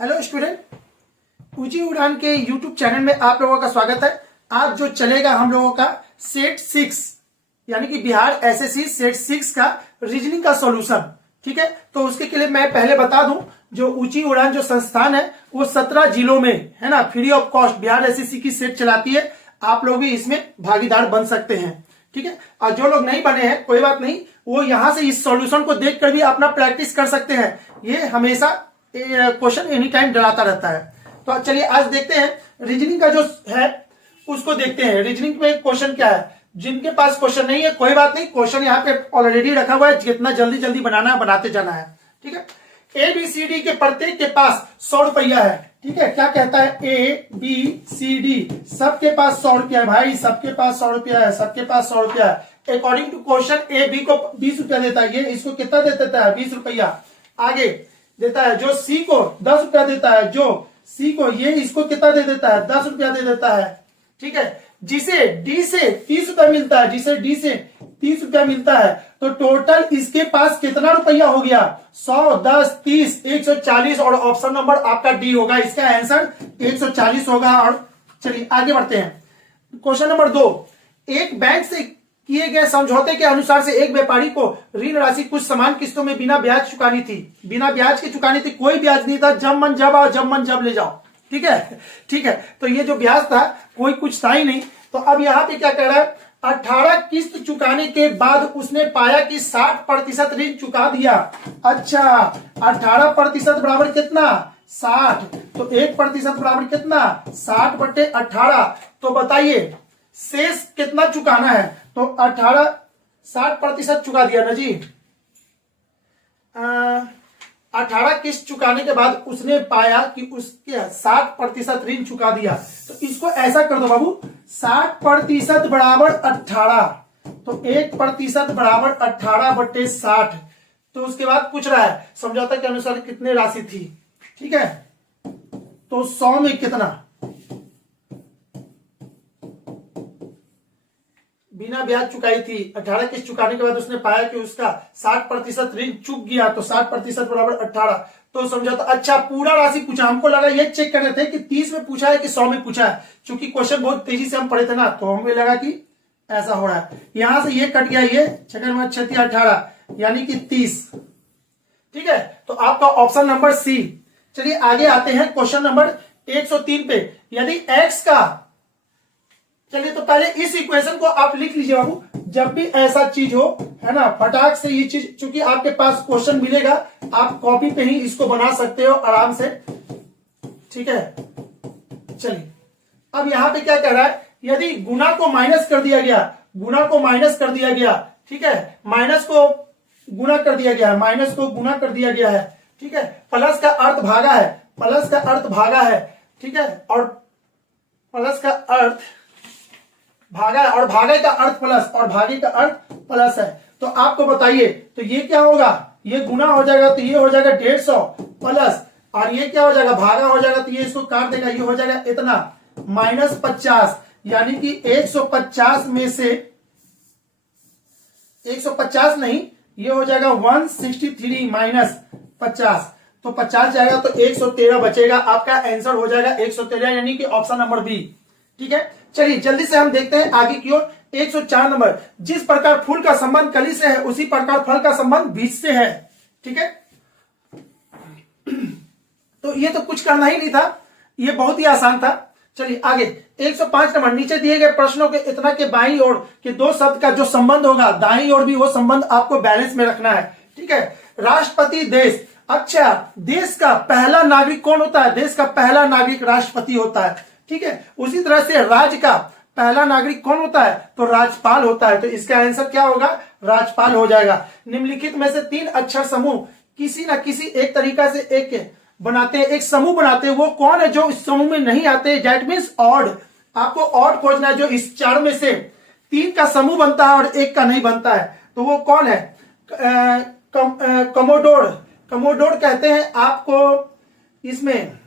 Hello student, ऊंची उड़ान के यूट्यूब चैनल में आप लोगों का स्वागत है। आज जो चलेगा हम लोगों का सेट 6 यानी कि बिहार एसएससी सेट 6 का रीजनिंग का सॉल्यूशन। ठीक है, तो उसके के लिए मैं पहले बता दूं, जो ऊंची उड़ान जो संस्थान है वो 17 जिलों में है ना, free of cost Bihar SSC की सेट चलाती है। आप लोग भी इसमें भागीदार बन सकते हैं। ठीक है, और जो लोग नहीं बने हैं कोई बात नहीं, वो यहां से इस सॉल्यूशन को देखकर भी अपना प्रैक्टिस कर सकते हैं। ये हमेशा क्वेश्चन एनी टाइम डलाता रहता है। तो चलिए आज देखते हैं रीजनिंग का जो है उसको देखते हैं। रीजनिंग में क्वेश्चन क्या है, जिनके पास क्वेश्चन नहीं है कोई बात नहीं, क्वेश्चन यहाँ पे ऑलरेडी रखा हुआ है, जितना जल्दी जल्दी बनाना है बनाते जाना है। ठीक है, ABCD के प्रत्येक के पास 100 रुपया है। ठीक है, क्या कहता है, ABCD सबके पास 100 रुपया है भाई, सबके पास 100 रुपया है, सबके पास 100 रुपया है। According to question A B को 20 रुपया देता है, ये इसको कितना दे देता है, 20 रुपया। आगे देता है जो सी को 10 रुपया देता है, जो सी को ये इसको कितना दे देता है, 10 रुपया दे देता है। ठीक है, जिसे डी से 30 रुपया मिलता है, जिसे डी से 30 रुपया मिलता है, तो टोटल इसके पास कितना रुपया हो गया, 100, 10, 30, 140 और ऑप्शन नंबर आपका डी होगा। इसका आंसर 140 होगा। और चलिए आगे बढ़ते हैं। क्वेश्चन नंबर 2, एक बैंक से किए गए समझौते के अनुसार से एक व्यापारी को ऋण राशि कुछ समान किस्तों में बिना ब्याज चुकानी थी। बिना ब्याज के चुकानी थी, कोई ब्याज नहीं था, जब मन जब आओ, जब मन जब ले जाओ। ठीक है, ठीक है, तो ये जो ब्याज था कोई कुछ था ही नहीं। तो अब यहाँ पे क्या कह रहा है, 18 किस्त चुकाने के बाद उसने पाया कि 60% ऋण चुका दिया। अच्छा, 18% बराबर कितना, 60, तो 1% बराबर कितना, 60/18। तो बताइए शेष कितना चुकाना है, तो 60% चुका दिया ना जी। 18 किस्त चुकाने के बाद उसने पाया कि उसके 60% ऋण चुका दिया। तो इसको ऐसा कर दो बाबू, 60% बराबर 18, तो 1% बराबर 18/60। तो उसके बाद पूछ रहा है समझौता के अनुसार कितने राशि थी। ठीक है, तो 100 में कितना, बिना ब्याज चुकाई थी, 18 किस्त चुकाने के बाद उसने पाया कि उसका 60% ऋण चुक गया, तो 60% बराबर 18। तो समझौता, अच्छा पूरा राशि पूछा, हमको लगा ये चेक कर रहे थे कि 30 में पूछा है कि 100 में पूछा है। चूंकि क्वेश्चन बहुत तेजी से हम पढ़े थे ना, तो हमें लगा कि ऐसा हो रहा है। यहां से ये कट गया, ये 18 यानी कि 30। ठीक है, तो आपका ऑप्शन नंबर सी। चलिए आगे आते हैं क्वेश्चन नंबर 103 पे। यदि एक्स का, चलिए तो पहले इस इक्वेशन को आप लिख लीजिए बाबू। जब भी ऐसा चीज हो है ना, फटाक से ये चीज, चूंकि आपके पास क्वेश्चन मिलेगा, आप कॉपी पे ही इसको बना सकते हो आराम से। ठीक है, चलिए अब यहां पे क्या कह रहा है, यदि गुना को माइनस कर दिया गया, गुना को माइनस कर दिया गया, ठीक है, माइनस को गुना कर दिया गया है, माइनस को गुना कर दिया गया है। ठीक है, प्लस का अर्थ भागा है, प्लस का अर्थ भागा है। ठीक है, और प्लस का अर्थ भागा है, और भागे का अर्थ प्लस, और भागे का अर्थ प्लस है। तो आपको बताइए, तो ये क्या होगा, ये गुना हो जाएगा, तो ये हो जाएगा 150 प्लस, और ये क्या हो जाएगा, भागा हो जाएगा, तो ये इसको काट देगा, ये हो जाएगा इतना -50, यानी कि 150 में से 150 नहीं, ये हो जाएगा 163 -50, तो 50 जाएगा, तो 113 बचेगा। आपका आंसर हो जाएगा 113, यानी कि ऑप्शन नंबर बी। ठीक है, चलिए जल्दी से हम देखते हैं आगे की ओर। 104 नंबर, जिस प्रकार फूल का संबंध कली से है उसी प्रकार फल का संबंध बीज से है। ठीक है, तो ये तो कुछ करना ही नहीं था, ये बहुत ही आसान था। चलिए आगे 105 नंबर, नीचे दिए गए प्रश्नों के इतना के बाईं ओर के दो शब्द का जो संबंध होगा, दाईं ओर भी वो संबंध आपको बैलेंस में रखना है। ठीक है, राष्ट्रपति देश, अच्छा देश का पहला नागरिक कौन होता है, देश का पहला नागरिक राष्ट्रपति होता है। ठीक है, उसी तरह से राज्य का पहला नागरिक कौन होता है, तो राज्यपाल होता है। तो इसका आंसर क्या होगा, राज्यपाल हो जाएगा। निम्नलिखित में से 3 अक्षर समूह किसी ना किसी एक तरीका से एक बनाते हैं, एक समूह बनाते हैं, वो कौन है जो इस समूह में नहीं आते, दैट मीन्स ऑड। आपको ऑड खोजना है, जो इस 4 में से 3 का समूह बनता है और 1 का नहीं बनता है, तो वो कौन है, कमोडोर, कमोडोर कहते हैं आपको। इसमें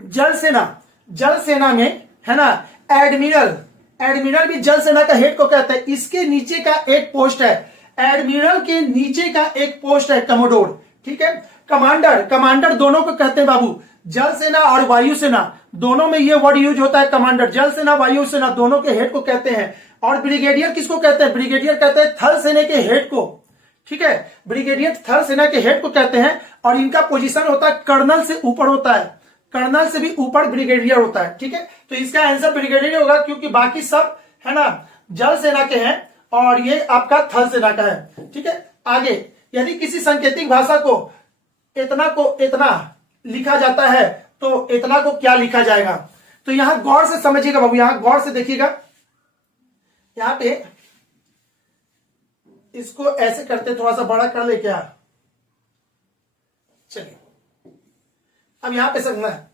जल सेना, जल सेना में है ना, एडमिरल, एडमिरल भी जल सेना का हेड को कहते हैं। इसके नीचे का एक पोस्ट है, एडमिरल के नीचे का एक पोस्ट है कमोडोर। ठीक है, कमांडर, कमांडर दोनों को कहते हैं बाबू, जल सेना और वायु सेना दोनों में ये वर्ड यूज होता है कमांडर। जल सेना वायु सेना दोनों के हेड को कहते हैं। और ब्रिगेडियर किसको कहते हैं? ब्रिगेडियर कहते हैं थल सेना के हेड को, ठीक है, ब्रिगेडियर थल सेना के हेड को कहते हैं। और इनका पोजीशन होता है कर्नल से ऊपर होता है, कर्नल से भी ऊपर ब्रिगेडियर होता है, ठीक है। तो इसका आंसर ब्रिगेडियर होगा, क्योंकि बाकी सब है ना जल सेना के हैं और ये आपका थल सेना का है, ठीक है। आगे, यदि किसी सांकेतिक भाषा को इतना लिखा जाता है तो इतना को क्या लिखा जाएगा? तो यहां गौर से समझिएगा बाबू, यहां गौर से देखिएगा। यहां पे इसको ऐसे करते, थोड़ा सा बड़ा कर ले क्या? चलिए, अब यहां पे समझना है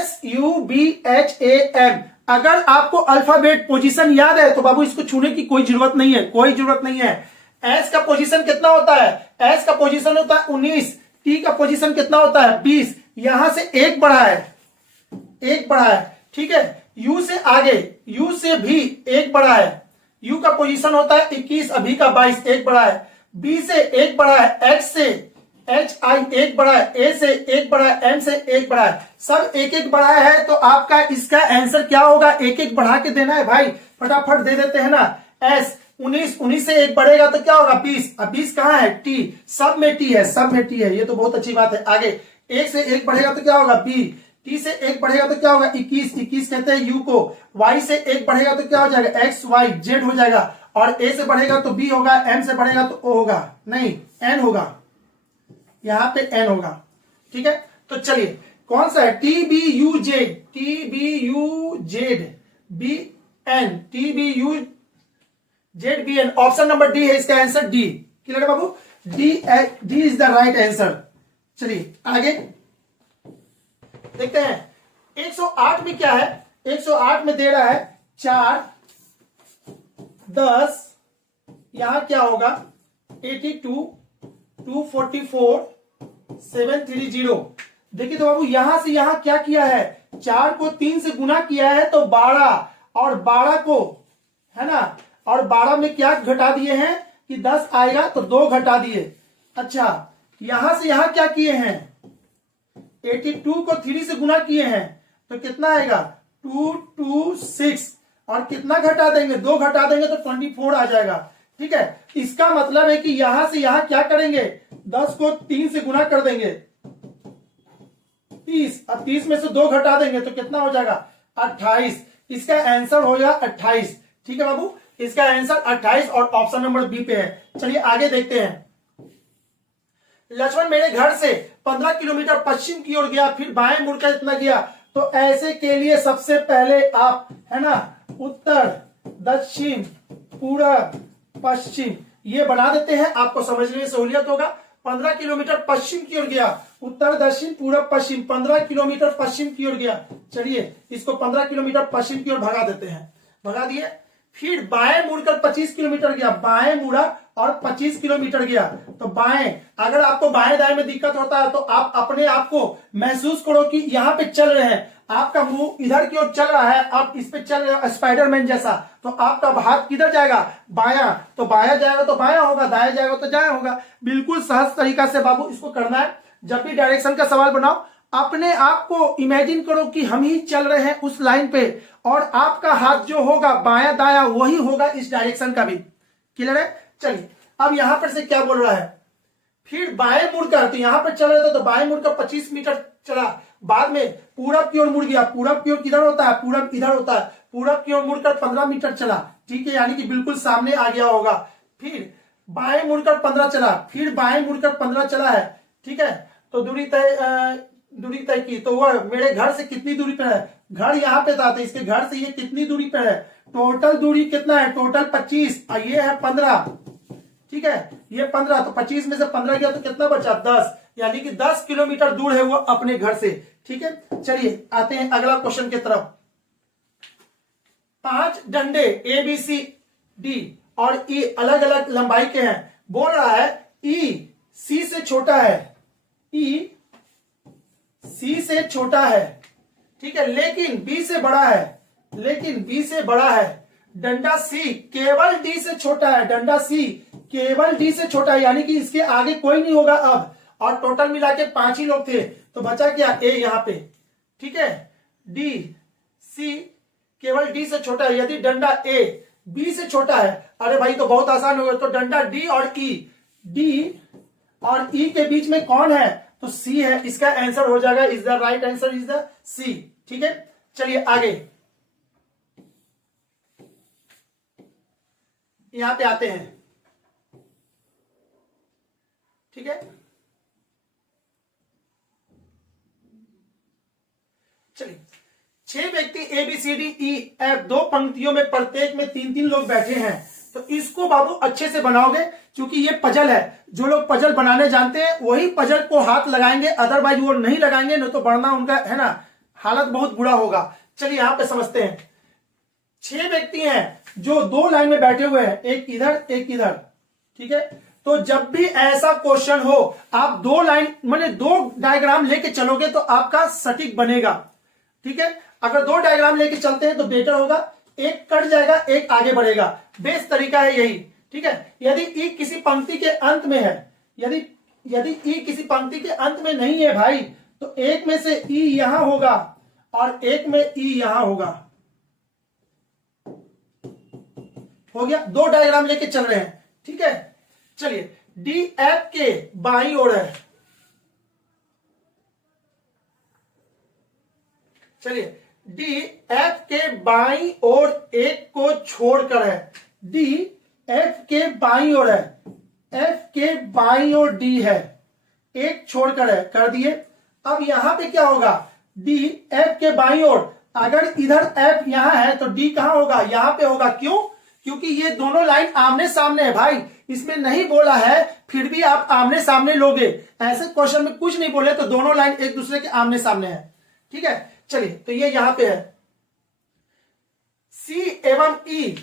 SUBHAM। अगर आपको अल्फाबेट पोजीशन याद है तो बाबू इसको छूने की कोई जरूरत नहीं है, कोई जरूरत नहीं है। एस का पोजीशन कितना होता है? एस का पोजीशन होता है 19। टी का पोजीशन कितना होता है? 20। यहां से एक बढ़ा है, एक बढ़ा है, ठीक है। यू से आगे, यू से भी एक बढ़ा है। यू का पोजीशन होता है 21, अभी का 22, एक बढ़ा है। बी से एक बढ़ा है, एच से HI एक बढ़ा है, ए से एक बढ़ा है, एम से एक बढ़ा है, सब एक एक बढ़ा है। तो आपका इसका आंसर क्या होगा? एक एक बढ़ा के देना है भाई, फटाफट दे देते हैं ना। एस 19 से एक बढ़ेगा तो क्या होगा? 20। अब 20 कहां है? टी, सब में टी है, सब में टी है, ये तो बहुत अच्छी बात है। आगे, एक से एक बढ़ेगा तो क्या होगा? बी। टी से एक बढ़ेगा तो क्या होगा? 21 कहते हैं यू को। वाई से एक बढ़ेगा तो क्या हो जाएगा? XY, जेड हो जाएगा। और ए से बढ़ेगा तो बी होगा, एम से बढ़ेगा तो ओ होगा, नहीं एन होगा, यहां पे एन होगा, ठीक है। तो चलिए, कौन सा है? TBUJ, TBUZ BN, TBUZBN, option number D है इसका आंसर, डी। क्लियर है बाबू? D is the right answer. चलिए आगे देखते हैं। 108 में क्या है? 108 में दे रहा है 4, 10, यहां क्या होगा? 82, 244, 730। देखिए तो बाबू, यहां से यहां क्या किया है? 4 को 3 से गुना किया है तो 12, और 12 को है ना, और 12 में क्या घटा दिए हैं कि 10 आएगा तो 2 घटा दिए। अच्छा, यहां से यहां क्या किए हैं? 82 को 3 से गुना किए हैं तो कितना आएगा? 226, और कितना घटा देंगे? 2 घटा देंगे तो 24 आ जाएगा, ठीक है। इसका मतलब है कि यहां से यहां क्या करेंगे? 10 को 3 से गुना कर देंगे, 30। अब 30 में से 2 घटा देंगे तो कितना हो जाएगा? 28। इसका आंसर हो जाएगा 28, ठीक है बाबू, इसका आंसर 28 और ऑप्शन नंबर बी पे है। चलिए आगे देखते हैं। लक्ष्मण मेरे घर से 15 किलोमीटर पश्चिम की ओर गया, फिर बाएं मुड़कर इतना गया। तो ऐसे के लिए सबसे पहले आप है ना उत्तर, दक्षिण, पूरब, पश्चिम ये बना देते हैं, आपको समझने में सहूलियत होगा। 15 किलोमीटर पश्चिम की ओर गया, उत्तर, दक्षिण, पूरब, पश्चिम। 15 किलोमीटर पश्चिम की ओर गया। चलिए इसको 15 किलोमीटर पश्चिम की ओर भगा देते हैं, भगा दिए। फिर बाएं मुड़कर 25 किलोमीटर गया, बाएं मुड़ा और 25 किलोमीटर गया। तो बाएं, अगर आपको बाएं दाएं में दिक्कत होता है तो आप अपने आप को महसूस करो कि यहाँ पे चल रहे हैं, आपका मुंह इधर की ओर चल रहा है, आप इस पे चल रहे हो स्पाइडरमैन जैसा, तो आपका हाथ किधर जाएगा? बायां। तो बायां जाएगा तो बायां होगा, दायां जाएगा तो दायां होगा। बिल्कुल सहज तरीका से बाबू इसको करना है। जब भी डायरेक्शन का सवाल बनाओ, अपने आप को इमेजिन करो कि हम ही चल रहे हैं उस लाइन पे, और आपका हाथ जो होगा बायां दायां वही होगा इस डायरेक्शन का भी। क्लियर है? चलिए अब यहां पर से क्या बोल रहा है? फिर बाएं मुड़कर, तो यहां पर चल रहे थे तो बाएं मुड़कर 25 मीटर चला, बाद में पूरब की ओर मुड़ गया। पूरब की ओर किधर होता है? पूरब इधर होता है। पूरब की ओर मुड़कर 15 मीटर चला, ठीक है, यानी कि बिल्कुल सामने आ गया होगा। फिर बाएं मुड़कर 15 चला, फिर बाएं मुड़कर 15 चला है, ठीक है। तो दूरी तय की, तो वह मेरे घर से कितनी दूरी पर है? घर यहाँ पे था तो इसके घर से ये कितनी दूरी पर है? टोटल दूरी कितना है? टोटल 25, ये है 15, ठीक है, ये 15, तो 25 में से 15 गया तो कितना बचा? 10, यानी कि 10 किलोमीटर दूर है वो अपने घर से, ठीक है। चलिए आते हैं अगला क्वेश्चन की तरफ। 5 डंडे ABCD और E अलग अलग लंबाई के हैं। बोल रहा है E C से छोटा है, E C से छोटा है, ठीक है, लेकिन B से बड़ा है, लेकिन B से बड़ा है। डंडा C केवल D से छोटा है, डंडा C केवल D से छोटा है, यानी कि इसके आगे कोई नहीं होगा अब। और टोटल मिला के 5 ही लोग थे, तो बचा क्या ए यहाँ पे, ठीक है। डी सी केवल डी से छोटा है, यदि डंडा ए बी से छोटा है, अरे भाई तो बहुत आसान हो गया, तो डंडा डी और ई, डी और ई के बीच में कौन है, तो सी है, इसका आंसर हो जाएगा, is the right answer is the C, ठीक है। चलिए आगे यहां पे आते हैं, ठीक है। चलिए 6 व्यक्ति A B C D E F, 2 पंक्तियों में प्रत्येक में 3-3 लोग बैठे हैं, तो इसको बाबू अच्छे से बनाओगे, क्योंकि ये पजल है, जो लोग पजल बनाने जानते हैं वही पजल को हाथ लगाएंगे, अदरवाइज वो नहीं लगाएंगे, नहीं तो बढ़ना उनका है ना, हालत बहुत बुरा होगा। चलिए यहां पे समझते हैं। 6 व्यक्ति हैं जो 2 लाइन में बैठे हुए हैं, एक इधर एक इधर, ठीक है। तो जब भी ऐसा क्वेश्चन हो, आप 2 लाइन माने 2 डायग्राम लेके चलोगे तो आपका सटीक बनेगा, ठीक है। अगर 2 डायग्राम लेके चलते हैं तो बेटर होगा, एक कट जाएगा एक आगे बढ़ेगा, बेस्ट तरीका है यही, ठीक है। यदि ई किसी पंक्ति के अंत में है, यदि ई किसी पंक्ति के अंत में नहीं है भाई, तो एक में से ई यहां होगा और एक में ई यहां होगा, हो गया। 2 डायग्राम लेके चल रहे हैं, ठीक है। चलिए डी एफ के बाईं ओर है, चलिए डी एफ के बाईं ओर एक को छोड़कर है, डी एफ के बाईं ओर है, एफ के बाईं ओर डी है, एक छोड़कर है, कर दिए। अब यहां पे क्या होगा, डी एफ के बाईं ओर, अगर इधर एफ यहां है तो डी कहां होगा, यहां पे होगा, क्यों, क्योंकि ये दोनों लाइन आमने सामने है भाई, इसमें नहीं बोला है फिर भी आप आमने सामने लोगे, ऐसे क्वेश्चन में कुछ नहीं बोले तो दोनों लाइन एक दूसरे के आमने सामने है, ठीक है। चलिए तो ये यहां पे है, सी एवं ई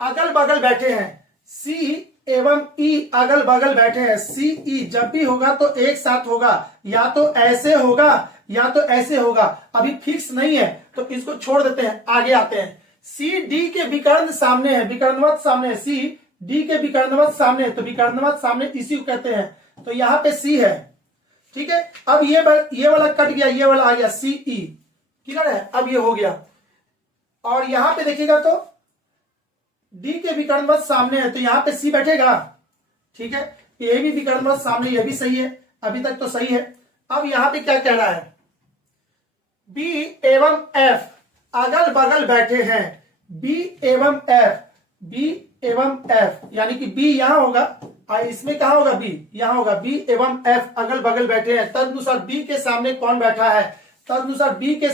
अगल बगल बैठे हैं, सी एवं ई अगल बगल बैठे हैं, सी ई जब भी होगा तो एक साथ होगा, या तो ऐसे होगा या तो ऐसे होगा, अभी फिक्स नहीं है तो इसको छोड़ देते हैं, आगे आते हैं। सी डी के विकर्ण सामने है, विकर्णवत सामने है, सी डी के विकर्णवत सामने है, तो विकर्णवत सामने इसी को कहते हैं, तो यहां पे सी है, ठीक है। अब ये वाला कट गया, ये वाला आ गया, सी ई, क्लियर है, अब ये हो गया। और यहां पे देखिएगा तो डी के विकर्णवत सामने है, तो यहां पे सी बैठेगा, ठीक है। ये भी विकर्णवत सामने, ये भी सही है, अभी तक तो सही है। अब यहां पे क्या कह रहा है, बी एवं एफ अगल बगल बैठे हैं, बी एवं एफ, बी एवं एफ, यानी कि बी यहां होगा और इसमें कहां होगा, बी यहां होगा, बी एवं एफ अगल बगल बैठे हैं, तदनुसार बी के सामने कौन बैठा है, तदनुसार बी के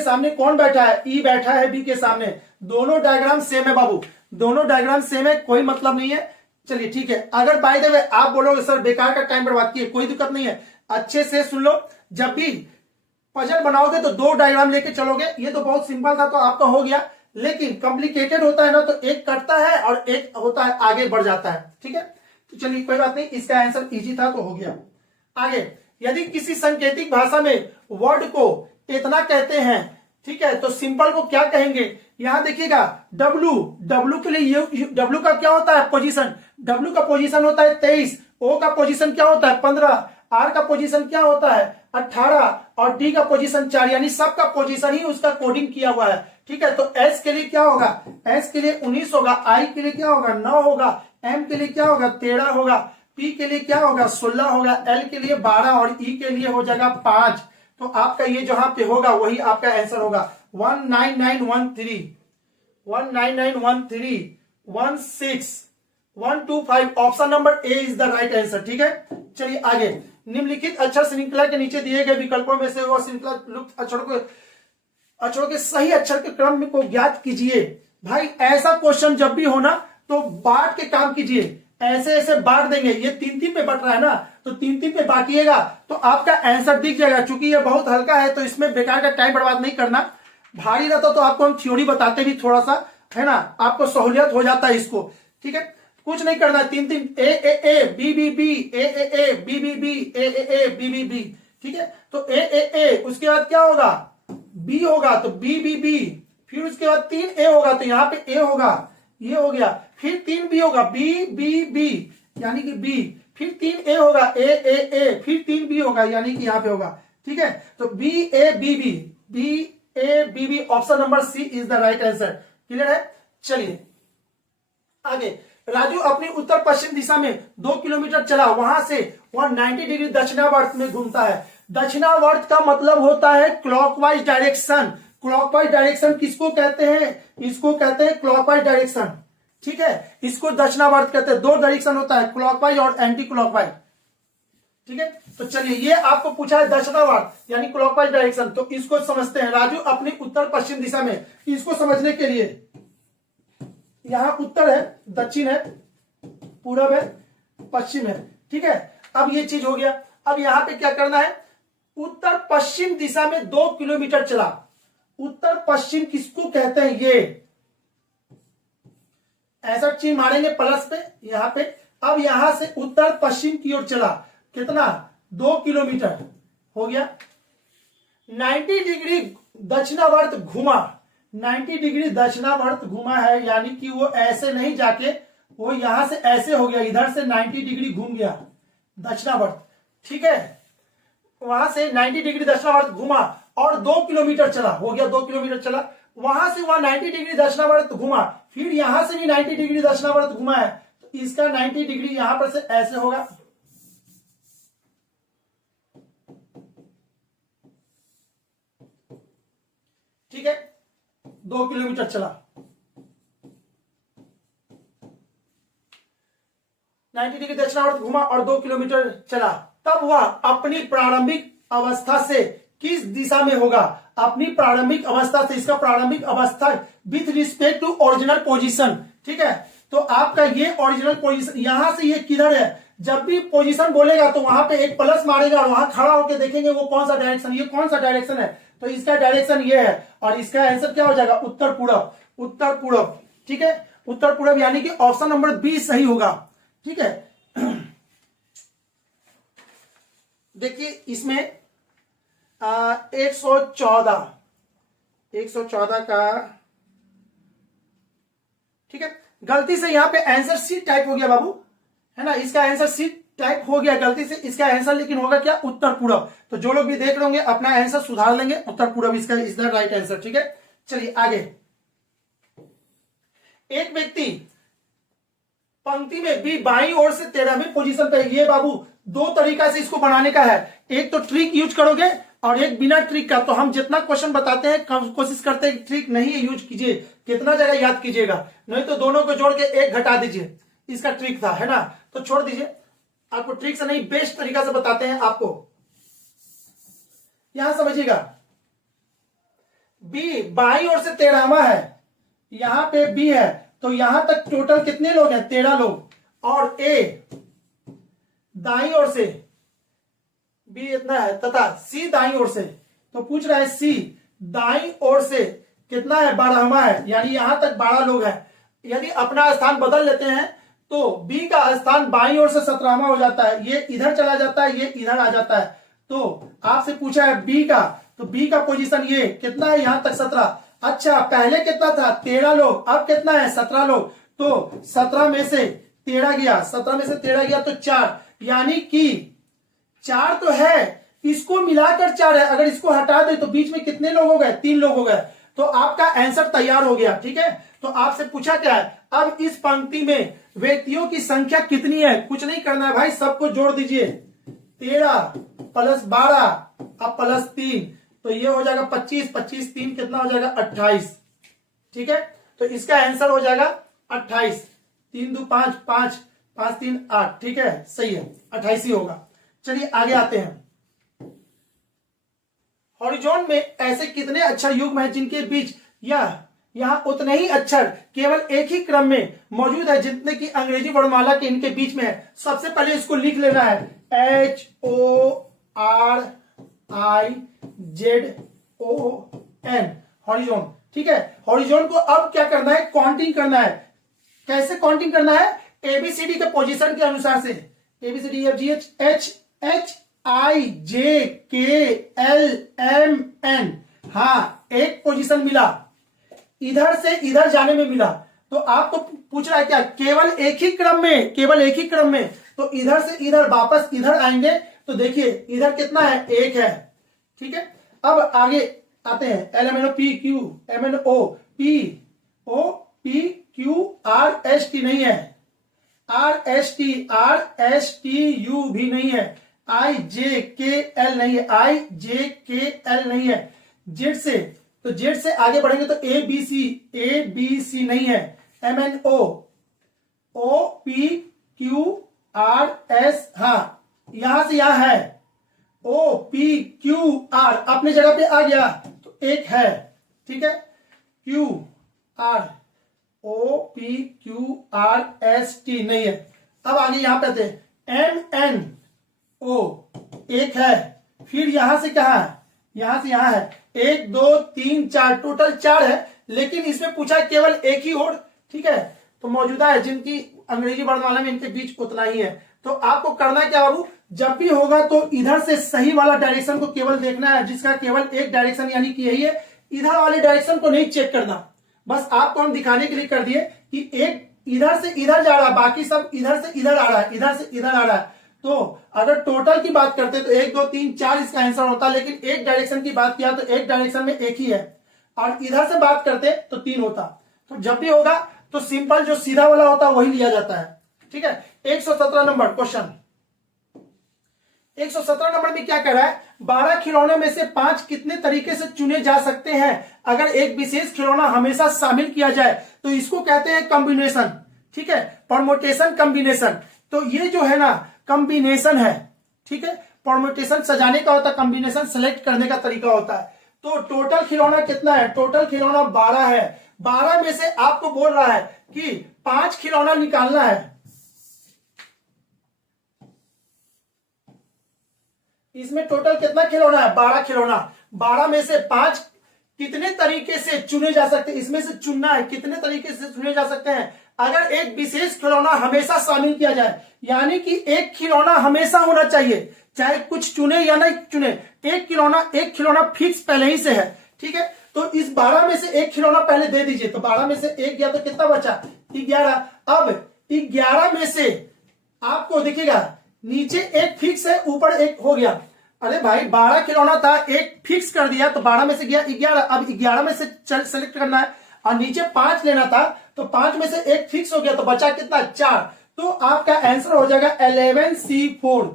सामने कौन बैठा है, ई बैठा है बी के सामने। दोनों डायग्राम सेम है बाबू, दोनों डायग्राम सेम है, कोई मतलब नहीं है। चलिए ठीक है, अगर बाय द वे आप बोलोगे सर बेकार का टाइम बर्बाद किए, कोई दिक्कत नहीं है, अच्छे से सुन लो। जब भी पजल बनाओगे तो 2 डायग्राम लेके चलोगे, ये तो बहुत सिंपल था तो आपका हो गया, लेकिन कॉम्प्लिकेटेड होता है ना तो एक कटता है और एक होता है आगे बढ़ जाता है, ठीक है। तो चलिए कोई बात नहीं, इसका आंसर इजी था तो हो गया। आगे, यदि किसी सांकेतिक भाषा में वर्ड को इतना कहते हैं, ठीक है, तो सिंपल को क्या कहेंगे, यहां देखिएगा डब्लू के लिए डब्लू का क्या होता है पोजीशन, डब्लू का पोजीशन होता है 23, ओ का पोजीशन क्या होता है 15, आर का पोजीशन क्या होता है 18 और डी का पोजीशन 4, यानी सबका पोजीशन ही उसका कोडिंग किया हुआ है, ठीक है। तो एस के लिए क्या होगा, एस के लिए 19 होगा, आई के लिए क्या होगा 9 होगा, एम के लिए क्या होगा 13 होगा, पी के लिए क्या होगा 16 होगा, एल के लिए 12 और ई के लिए हो जाएगा 5। तो आपका ये जहां पे होगा वही आपका आंसर होगा 19913 19913 16125, option number A is the right answer, ठीक है। चलिए आगे, निम्नलिखित अक्षर श्रृंखला के नीचे दिए गए विकल्पों में से वह श्रृंखला लुप्त अक्षरों के सही अक्षर के क्रम को ज्ञात कीजिए। भाई ऐसा क्वेश्चन जब भी हो ना तो बांट के काम कीजिए, ऐसे ऐसे बांट देंगे, ये 3-3 पे बट रहा है ना तो 3-3 पे बांटिएगा तो आपका आंसर दिख जाएगा। चूंकि ये बहुत हल्का है तो इसमें बेकार का टाइम बर्बाद नहीं करना, भारी रहता तो आपको हम थ्योरी बताते भी थोड़ा सा, है ना, आपको सहूलियत हो जाता है इसको, ठीक है। कुछ नहीं करना, 3-3 A B B B A B B B A B B B, ठीक है। तो ए उसके बाद क्या होगा बी होगा तो बी बी बी, फिर उसके बाद 3 ए होगा तो यहाँ पे ए होगा, ये हो गया, फिर 3 बी होगा बी बी बी यानी कि बी, फिर 3 ए होगा, ए ए ए, फिर 3 बी होगा, यानी कि यहां पे होगा। ठीक है, तो B A B B, B A B B, option number C is the right answer. Clear है? चलिए आगे। राजू अपनी उत्तर पश्चिम दिशा में 2 किलोमीटर चला, वहां से वह 90 डिग्री दक्षिणावर्त में घूमता है। दक्षिणावर्त का मतलब होता है क्लॉकवाइज डायरेक्शन। क्लॉकवाइज डायरेक्शन किसको कहते हैं? इसको कहते हैं क्लॉकवाइज डायरेक्शन। ठीक है, इसको दक्षिणावर्त कहते हैं। 2 डायरेक्शन होता है, क्लॉकवाइज और एंटी क्लॉकवाइज। ठीक है, तो चलिए ये आपको पूछा है दक्षिणावर्त यानी क्लॉकवाइज डायरेक्शन, तो इसको समझते हैं। राजू अपनी उत्तर पश्चिम दिशा में, इसको समझने के लिए यहां उत्तर है, दक्षिण है, पूरब है, पश्चिम है। ठीक है, अब ये चीज हो गया। अब यहां पे क्या करना है? उत्तर पश्चिम दिशा में 2 किलोमीटर चला। उत्तर पश्चिम किसको कहते हैं? ये ऐसा चिन्ह मारेंगे प्लस पे यहां पे। अब यहां से उत्तर पश्चिम की ओर चला, कितना? 2 किलोमीटर हो गया। 90 डिग्री दक्षिणावर्त घुमा, 90 डिग्री दक्षिणावर्त घुमा है, यानी कि वो ऐसे नहीं जाके वो यहां से ऐसे हो गया, इधर से 90 डिग्री घूम गया दक्षिणावर्त। ठीक है, वहां से 90 डिग्री दक्षिणावर्त घुमा और 2 किलोमीटर चला, हो गया 2 किलोमीटर चला। वहां से वहां 90 डिग्री दक्षिणावर्त घुमा, फिर यहां से भी 90 डिग्री दक्षिणावर्त घुमा है, तो इसका 90 डिग्री यहां पर से ऐसे होगा। ठीक है, 2 किलोमीटर चला, 90 डिग्री दक्षिणावर्त घुमा और 2 किलोमीटर चला। तब वह अपनी प्रारंभिक अवस्था से किस दिशा में होगा? अपनी प्रारंभिक अवस्था से, इसका प्रारंभिक अवस्था with respect to original position. ठीक है, तो आपका ये ओरिजिनल पोजीशन, यहां से ये किधर है? जब भी पोजीशन बोलेगा तो वहां पे एक प्लस मारेगा और वहां खड़ा होकर देखेंगे वो कौन सा डायरेक्शन, ये कौन सा डायरेक्शन है, तो इसका डायरेक्शन ये है और इसका आंसर क्या हो जाएगा? उत्तर पूरब। उत्तर पूरब। ठीक है, उत्तर पूरब, यानी कि ऑप्शन नंबर बी सही होगा। ठीक है, देखिए इसमें 114 का, ठीक है, गलती से यहां पे आंसर सी टाइप हो गया बाबू, है ना, इसका आंसर सी टाइप हो गया गलती से, इसका आंसर लेकिन होगा क्या? उत्तर पूरब। तो जो लोग भी देख रहे होंगे अपना आंसर सुधार लेंगे, उत्तर पूरब इसका इज द राइट आंसर। ठीक है, चलिए आगे। एक व्यक्ति पंक्ति में भी बाईं ओर से 13वीं पोजीशन पे, ये बाबू 2 तरीका से इसको बनाने का है। एक तो ट्रिक यूज करोगे और एक बिना ट्रिक का। तो हम जितना क्वेश्चन बताते हैं कोशिश करते हैं ट्रिक नहीं यूज कीजिए, कितना जगह याद कीजिएगा, नहीं तो दोनों को जोड़ के 1 घटा दीजिए। इसका ट्रिक था, है ना, तो छोड़ दीजिए, आपको ट्रिक से नहीं बेस्ट तरीका से बताते हैं आपको। यहां समझिएगा, बी बाईं ओर से 13वां है, यहां पे बी है, तो यहां तक टोटल कितने लोग हैं? 13 लोग। और ए दाईं ओर से, बी इतना है, तथा सी दाईं ओर से, तो पूछ रहा है सी दाईं ओर से कितना है? 12वां है, यानी यहां तक 12 लोग हैं। यदि अपना स्थान बदल लेते हैं तो बी का स्थान बाईं ओर से 17वां हो जाता है, ये इधर चला जाता है, ये इधर आ जाता है। तो आपसे पूछा है बी का, तो बी का पोजीशन ये कितना है? यहां तक 17। अच्छा, पहले कितना था? 13 लोग, अब कितना है? 17 लोग। तो 17 में से 13 गया, 17 में से 13 गया तो 4, यानी कि 4 तो है, इसको मिलाकर 4 है। अगर इसको हटा दे तो बीच में कितने लोग हो गए? 3 लोग हो गए। तो आपका आंसर तैयार हो गया। ठीक है, तो आपसे पूछा क्या है? अब इस पंक्ति में व्यक्तियों की संख्या कितनी है? कुछ नहीं करना है भाई, सबको जोड़ दीजिए। 13 प्लस 12 अब प्लस 3, तो ये हो जाएगा 25, 25 3 कितना हो जाएगा? 28। ठीक है, तो इसका आंसर हो जाएगा 28। 3 2 5, 5 5 3 8। ठीक है, सही है, 28 ही होगा। चलिए आगे आते हैं। हॉरिजॉन में ऐसे कितने अक्षर युग्म हैं जिनके बीच यहां उतने ही अक्षर केवल एक ही क्रम में मौजूद है जितने की अंग्रेजी वर्णमाला के इनके बीच में है? सबसे पहले इसको लिख लेना है, HORIZON, हॉरिजॉन। ठीक है, हॉरिजॉन को अब क्या करना है? काउंटिंग करना है। कैसे काउंटिंग करना है? एबीसीडी के पोजीशन के अनुसार से, A B C D F G H H H I J K L M N. हाँ, एक पोजीशन मिला, इधर से इधर जाने में मिला। तो आपको पूछ रहा है क्या? केवल एक ही क्रम में, केवल एक ही क्रम में, तो इधर से इधर वापस इधर आएंगे तो देखिए इधर कितना है, 1 है। ठीक है, अब आगे आते हैं, LMNO P Q MNO P O P Q R S T नहीं है, R S T U भी नहीं है, I J K L नहीं है, I J K L नहीं है, Z से, तो Z से आगे बढ़ेंगे तो A B C नहीं है, MNO O P Q R S, हाँ यहां से यहां है, O P Q R अपनी जगह पे आ गया तो 1 है। ठीक है, Q R O P Q R S T नहीं है। अब आगे यहां पे आते हैं, M N O 1 है, फिर यहां से कहा है, यहां से यहां है, 1 2 3 4 टोटल 4 है, लेकिन इसमें पूछा केवल एक ही होड़। ठीक है, तो मौजूदा है जिनकी अंग्रेजी वर्णमाला में इनके बीच उतना ही है। तो आपको करना क्या बाबू, जब भी होगा तो इधर से सही वाला डायरेक्शन को केवल देखना है, जिसका केवल एक डायरेक्शन यानी कि यही है, इधर वाले डायरेक्शन को नहीं चेक करना। बस आपको हम दिखाने के लिए कर दिए कि एक इधर से इधर जा रहा है, बाकी सब इधर से इधर आ रहा है, इधर से इधर आ रहा है। तो अगर टोटल की बात करते तो 1 2 3 4 इसका आंसर होता, लेकिन एक डायरेक्शन की बात किया तो एक डायरेक्शन में एक ही है, और इधर से बात करते तो 3 होता। तो जब भी होगा तो सिंपल जो सीधा वाला होता है वही लिया जाता है। ठीक है, 117 नंबर क्वेश्चन, 117 नंबर में क्या कह रहा है, 12 खिलौने में से 5 कितने तरीके से चुने जा सकते हैं अगर एक विशेष खिलौना हमेशा शामिल किया जाए, तो इसको कहते हैं कॉम्बिनेशन। ठीक है, परमुटेशन कॉम्बिनेशन, तो ये जो है ना कॉम्बिनेशन है। ठीक है, परमुटेशन सजाने का होता है, कॉम्बिनेशन सेलेक्ट करने का तरीका होता है। तो टोटल खिलौना कितना है, टोटल खिलौना 12 है, 12 में से आपको बोल रहा है कि 5 खिलौना निकालना है। इसमें टोटल कितना खिलौना है, 12 खिलौना, 12 में से 5 कितने तरीके से चुने जा सकते हैं, इसमें से चुनना है कितने तरीके से चुने जा सकते हैं अगर एक विशेष खिलौना हमेशा शामिल किया जाए, यानी कि एक खिलौना हमेशा होना चाहिए, चाहे कुछ चुने या नहीं चुने, एक खिलौना फिक्स पहले ही से है। ठीक है, तो इस 12 में से एक खिलौना पहले दे दीजिए, तो 12 में से 1 गया तो कितना बचा, 11। अब 11 में से आपको दिखेगा नीचे एक फिक्स है, ऊपर एक हो गया। अरे भाई 12 खिलौना था, एक फिक्स कर दिया तो 12 में से गया 11, अब 11 में से सेलेक्ट करना है, और नीचे 5 लेना था तो 5 में से एक फिक्स हो गया तो बचा कितना, 4। तो आपका आंसर हो जाएगा 11C4।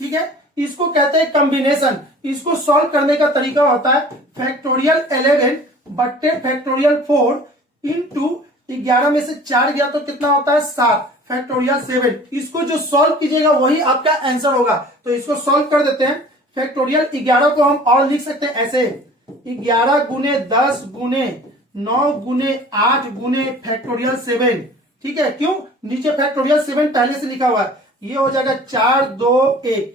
ठीक है, इसको कहते हैं कॉम्बिनेशन। इसको सॉल्व करने का तरीका होता है फैक्टोरियल 11 बट्टे फैक्टोरियल 4 इंटू 11 में से 4 गया तो कितना होता है, 7 फैक्टोरियल 7। इसको जो सॉल्व कीजिएगा वही आपका आंसर होगा। तो इसको सॉल्व कर देते हैं। फैक्टोरियल 11 को हम और लिख सकते हैं ऐसे, 11 गुने 10 गुने 9 गुने 8 गुने फैक्टोरियल 7। ठीक है, क्यों, नीचे फैक्टोरियल 7 पहले से लिखा हुआ है। ये हो जाएगा 4 2 1,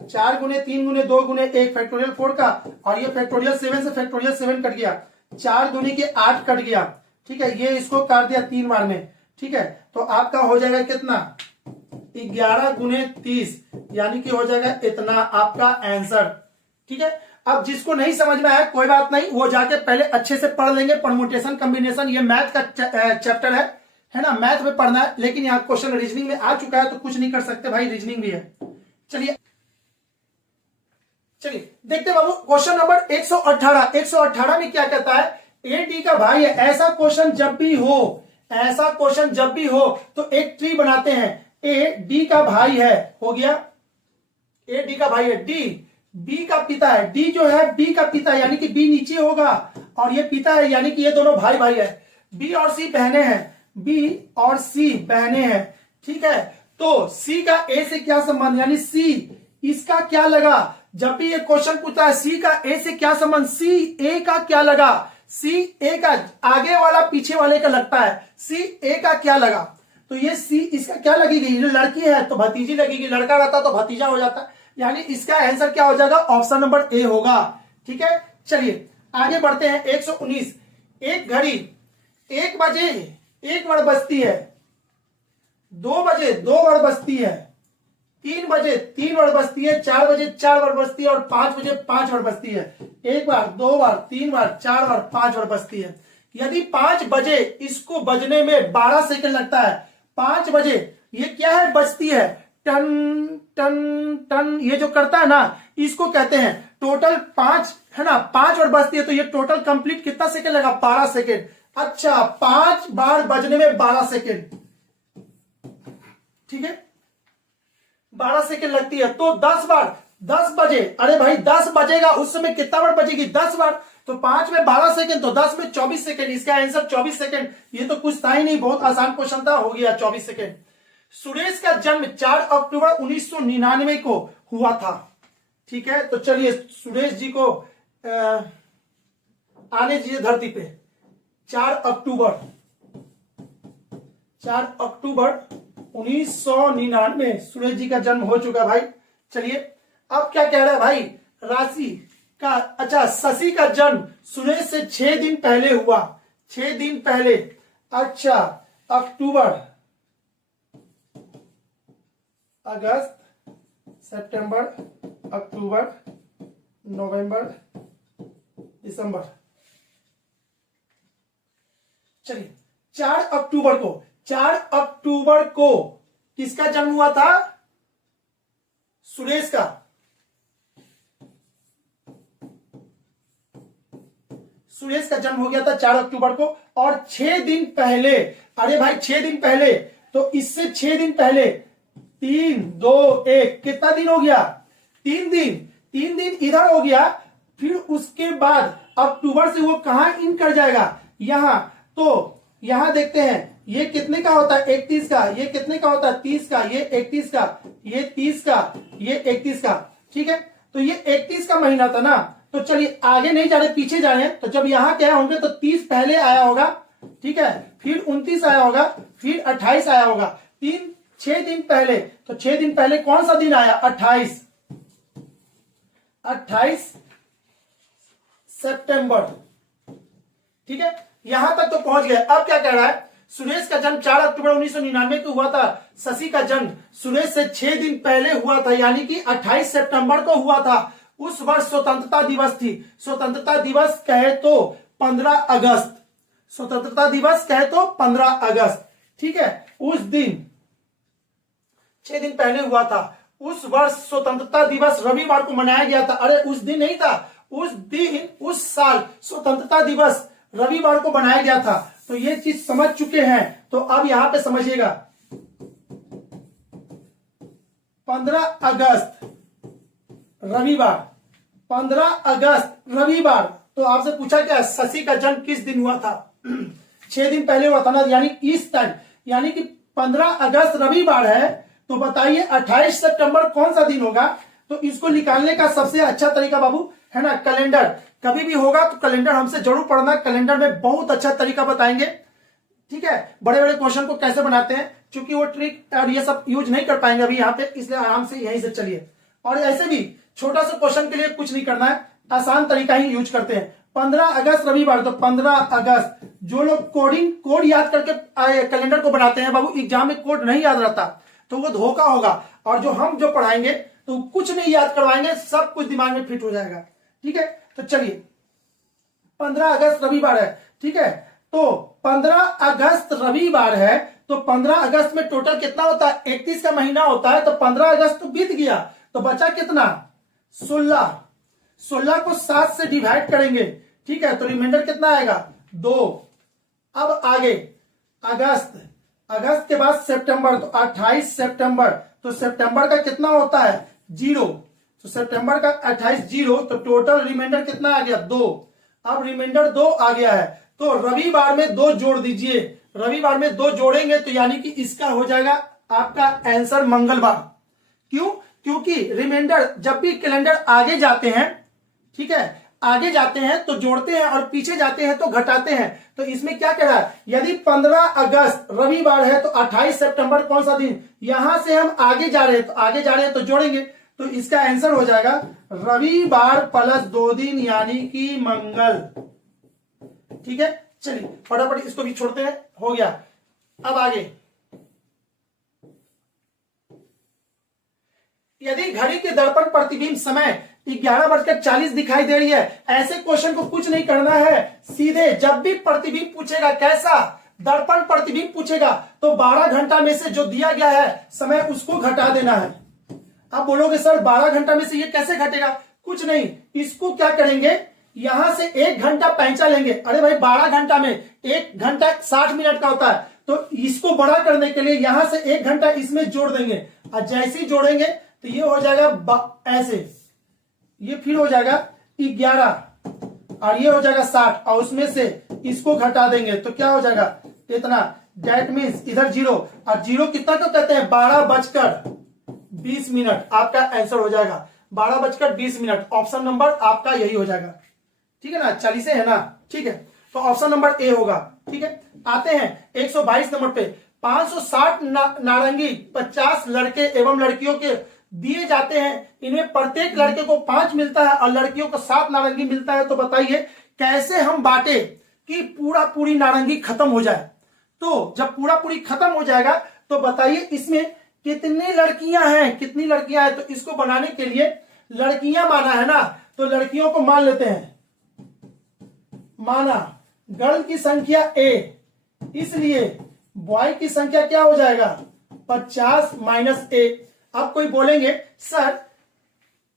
4 गुने 3 गुने 2 गुने 1 फैक्टोरियल 4 का, और ये फैक्टोरियल 7 से फैक्टोरियल 7 कट गया, 4 दूनी के 8 कट गया। ठीक है, ये इसको काट दिया 3 बार में। ठीक है, तो आपका हो जाएगा कितना, 11 गुने 30, यानी कि हो जाएगा इतना आपका आंसर। ठीक है, अब जिसको नहीं समझ में आया कोई बात नहीं, वो जाके पहले अच्छे से पढ़ लेंगे। परमुटेशन कॉम्बिनेशन ये मैथ का चैप्टर है ना, मैथ में पढ़ना है, लेकिन यहाँ क्वेश्चन रीजनिंग में आ चुका है तो कुछ नहीं कर सकते भाई, रीजनिंग भी है। चलिए देखते बाबू, क्वेश्चन नंबर 118। 118 में क्या कहता है, ए डी का भाई है। ऐसा क्वेश्चन जब भी हो तो एक ट्री बनाते हैं। ए डी का भाई है, हो गया, ए डी का भाई है, डी बी का पिता है, डी जो है बी का पिता है, यानी कि बी नीचे होगा और ये पिता है, यानी कि ये दोनों भाई भाई है। बी और सी बहने हैं, बी और सी बहने हैं। ठीक है, तो सी का ए से क्या संबंध, यानी सी इसका क्या लगा। जब भी ये क्वेश्चन पूछता है सी का ए से क्या संबंध, सी ए का क्या लगा, सी ए का आगे वाला पीछे वाले का लगता है, सी ए का क्या लगा, तो ये सी इसका क्या लगेगी, ये लड़की है तो भतीजी लगेगी, लड़का रहता तो भतीजा हो जाता, यानी इसका आंसर क्या हो जाएगा, ऑप्शन नंबर ए होगा। ठीक है, चलिए आगे बढ़ते हैं। 119, एक घड़ी 1 बजे 1 वर्ड बजती है, 2 बजे 2 वर्ड बजती है, 3 बजे 3 वर्ड बजती है, 4 बजे 4 वर्ड बजती है और 5 बजे 5 वर्ड बजती है। 1 बार 2 बार 3 बार 4 बार 5 वर्ड बजती है। यदि 5 बजे इसको बजने में 12 सेकंड लगता है, 5 बजे ये क्या है, बजती है, टन टन टन, ये जो करता है ना इसको कहते हैं। टोटल 5 है ना, 5 और बजती है तो ये टोटल कंप्लीट कितना सेकेंड लगा, 12 सेकेंड। अच्छा, 5 बार बजने में 12 सेकेंड, ठीक है, 12 सेकेंड लगती है। तो 10 बार, 10 बजे, अरे भाई 10 बजेगा उस समय कितना बार बजेगी, 10 बार। तो 5 में 12 सेकेंड तो 10 में 24 सेकेंड, इसका आंसर 24 सेकेंड। ये तो कुछ था ही नहीं, बहुत आसान क्वेश्चन था, हो गया 24 सेकेंड। सुरेश का जन्म 4 अक्टूबर 1999 को हुआ था, ठीक है। तो चलिए सुरेश जी को आने दीजिए धरती पे। 4 अक्टूबर 1999 सुरेश जी का जन्म हो चुका भाई। चलिए अब क्या कह रहा है भाई, राशि का, अच्छा शशि का जन्म सुरेश से 6 दिन पहले हुआ, 6 दिन पहले। अच्छा, अक्टूबर, अगस्त, सितंबर, अक्टूबर, नवंबर, दिसंबर। चलिए 4 अक्टूबर को किसका जन्म हुआ था, सुरेश का। सुरेश का जन्म हो गया था 4 अक्टूबर को। और 6 दिन पहले, अरे भाई 6 दिन पहले, तो इससे 6 दिन पहले 3 2 1 कितना दिन हो गया, 3 दिन, 3 दिन इधर हो गया। फिर उसके बाद अक्टूबर से वो कहां इन कर जाएगा, यहां। तो यहां देखते हैं ये कितने का होता है, 31 का, ये कितने का होता है, 30 का, ये 31 का, ये 30 का, ये 31 का, ठीक है। तो ये 31 का महीना था ना। तो चलिए आगे नहीं जा रहे, पीछे जा रहे हैं। तो जब यहां क्या होंगे तो 30 पहले आया होगा, ठीक है, फिर 29 आया होगा, फिर 28 आया होगा, 6 दिन पहले। तो 6 दिन पहले कौन सा दिन आया, 28 सितंबर, ठीक है। यहां तक तो पहुंच गए। अब क्या कह रहा है, सुरेश का जन्म 4 अक्टूबर 1999 को हुआ था, शशि का जन्म सुरेश से 6 दिन पहले हुआ था, यानी कि 28 सितंबर को हुआ था। उस वर्ष स्वतंत्रता दिवस थी। स्वतंत्रता दिवस कहे तो 15 अगस्त, स्वतंत्रता दिवस कहे तो 15 अगस्त, ठीक है। उस दिन 6 दिन पहले हुआ था। उस वर्ष स्वतंत्रता दिवस रविवार को मनाया गया था। अरे उस दिन नहीं था, उस दिन, उस साल स्वतंत्रता दिवस रविवार को बनाया गया था। तो ये चीज समझ चुके हैं। तो अब यहां पे समझिएगा, 15 अगस्त रविवार, 15 अगस्त रविवार। तो आपसे पूछा क्या, शशि का जन्म किस दिन हुआ था, 6 दिन पहले हुआ था ना, यानी इस टाइम, यानी कि 15 अगस्त रविवार है। तो बताइए 28 सितंबर कौन सा दिन होगा। तो इसको निकालने का सबसे अच्छा तरीका बाबू है ना, कैलेंडर। कभी भी होगा तो कैलेंडर हमसे जरूर पढ़ना, कैलेंडर में बहुत अच्छा तरीका बताएंगे, ठीक है। बड़े बड़े क्वेश्चन को कैसे बनाते हैं, क्योंकि वो ट्रिक और ये सब यूज नहीं कर पाएंगे अभी यहाँ पे, इसलिए आराम से यहीं से चलिए। और ऐसे भी छोटा सा क्वेश्चन के लिए कुछ नहीं करना है, आसान तरीका ही यूज करते हैं। 15 अगस्त रविवार, तो 15 अगस्त। जो लोग कोड याद करके कैलेंडर को बनाते हैं बाबू, एग्जाम में कोड नहीं याद रहता तो वो धोखा होगा। और जो हम जो पढ़ाएंगे तो कुछ नहीं याद करवाएंगे, सब कुछ दिमाग में फिट हो जाएगा, ठीक है। तो चलिए 15 अगस्त रविवार है, ठीक है। तो 15 अगस्त रविवार है, तो 15 अगस्त में टोटल कितना होता है, 31 का महीना होता है। तो 15 अगस्त तो बीत गया, तो बचा कितना, 16। 16 को 7 से डिवाइड करेंगे, ठीक है। तो रिमाइंडर कितना आएगा, 2। अब आगे अगस्त, अगस्त के बाद सितंबर, तो 28 सितंबर। तो सितंबर का कितना होता है, 0। तो सितंबर का 28 0, तो टोटल रिमाइंडर कितना आ गया, 2। अब रिमाइंडर 2 आ गया है, तो रविवार में 2 जोड़ दीजिए। रविवार में 2 जोड़ेंगे तो यानी कि इसका हो जाएगा आपका आंसर मंगलवार। क्यों, क्योंकि रिमाइंडर जब भी कैलेंडर आगे जाते हैं, ठीक है, आगे जाते हैं तो जोड़ते हैं और पीछे जाते हैं तो घटाते हैं। तो इसमें क्या कह रहा है, यदि 15 अगस्त रविवार है तो 28 सितंबर कौन सा दिन, यहां से हम आगे जा रहे हैं, तो आगे जा रहे हैं तो जोड़ेंगे। तो इसका आंसर हो जाएगा रविवार प्लस 2 दिन, यानी कि मंगल, ठीक है। चलिए फटाफट इसको भी छोड़ते हैं, हो गया। अब आगे, यदि घड़ी के दर्पण प्रतिबिंब समय 11:40 दिखाई दे रही है, ऐसे क्वेश्चन को कुछ नहीं करना है, सीधे जब भी प्रतिबिंब पूछेगा कैसा, दर्पण प्रतिबिंब पूछेगा तो 12 घंटा में से जो दिया गया है समय उसको घटा देना है। आप बोलोगे सर 12 घंटा में से ये कैसे घटेगा? कुछ नहीं, इसको क्या करेंगे, यहां से 1 घंटा पैंचा लेंगे। अरे भाई 12 घंटा में 1 घंटा 60 मिनट का होता है, तो इसको बड़ा करने के लिए यहां से 1 घंटा इसमें जोड़ देंगे, और जैसे ही जोड़ेंगे तो ये हो जाएगा ऐसे, ये फिर हो जाएगा 11 और ये हो जाएगा 60, और उसमें से इसको घटा देंगे तो क्या हो जाएगा इतना। दैट मीन्स इधर 0 और 0 कितना को कहते हैं 12:20 आपका आंसर हो जाएगा 12:20। ऑप्शन नंबर आपका यही हो जाएगा, ठीक है ना, 40 है ना, ठीक है, तो ऑप्शन नंबर ए होगा। ठीक है, आते हैं 122 नंबर पे। 560 नारंगी 50 लड़के एवं लड़कियों के दिए जाते हैं, इनमें प्रत्येक लड़के को 5 मिलता है और लड़कियों को 7 नारंगी मिलता है, तो बताइए कैसे हम बांटे कि पूरी नारंगी खत्म हो जाए। तो जब पूरी खत्म हो जाएगा तो बताइए इसमें कितनी लड़कियां हैं, कितनी लड़कियां हैं। तो इसको बनाने के लिए लड़कियां माना है ना, तो लड़कियों को मान लेते हैं, माना गर्ल की संख्या A, इसलिए बॉय की संख्या क्या हो जाएगा 50 माइनस A। अब कोई बोलेंगे सर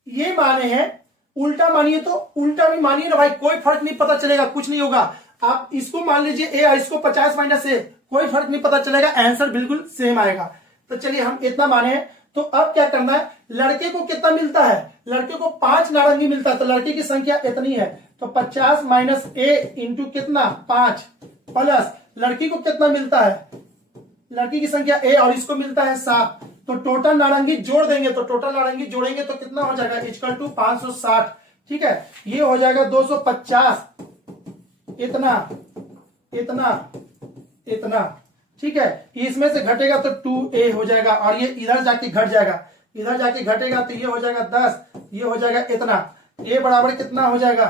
ये माने हैं, उल्टा मानिए, तो उल्टा भी मानिए ना भाई, कोई फर्क नहीं पता चलेगा, कुछ नहीं होगा। आप इसको मान लीजिए A और इसको 50 माइनस A, कोई फर्क नहीं पता चलेगा, आंसर बिल्कुल सेम आएगा। तो चलिए हम इतना माने हैं, तो अब क्या करना है, लड़के को कितना मिलता है, लड़के को 5 नारंगी मिलता है, तो लड़के की संख्या इतनी है, तो 50 माइनस A इंटू कितना 5 प्लस लड़की को कितना मिलता है, लड़की की संख्या A और इसको मिलता है 7, तो टोटल नारंगी जोड़ देंगे, तो टोटल नारंगी जोड़ेंगे तो कितना हो जाएगा इक्वल टू 560। ठीक है, ये हो जाएगा 250, इतना इतना इतना। ठीक है, इसमें से घटेगा तो 2A हो जाएगा, और ये इधर जाके घट जाएगा, इधर जाके घटेगा तो ये हो जाएगा 10, ये हो जाएगा इतना। A बराबर कितना हो जाएगा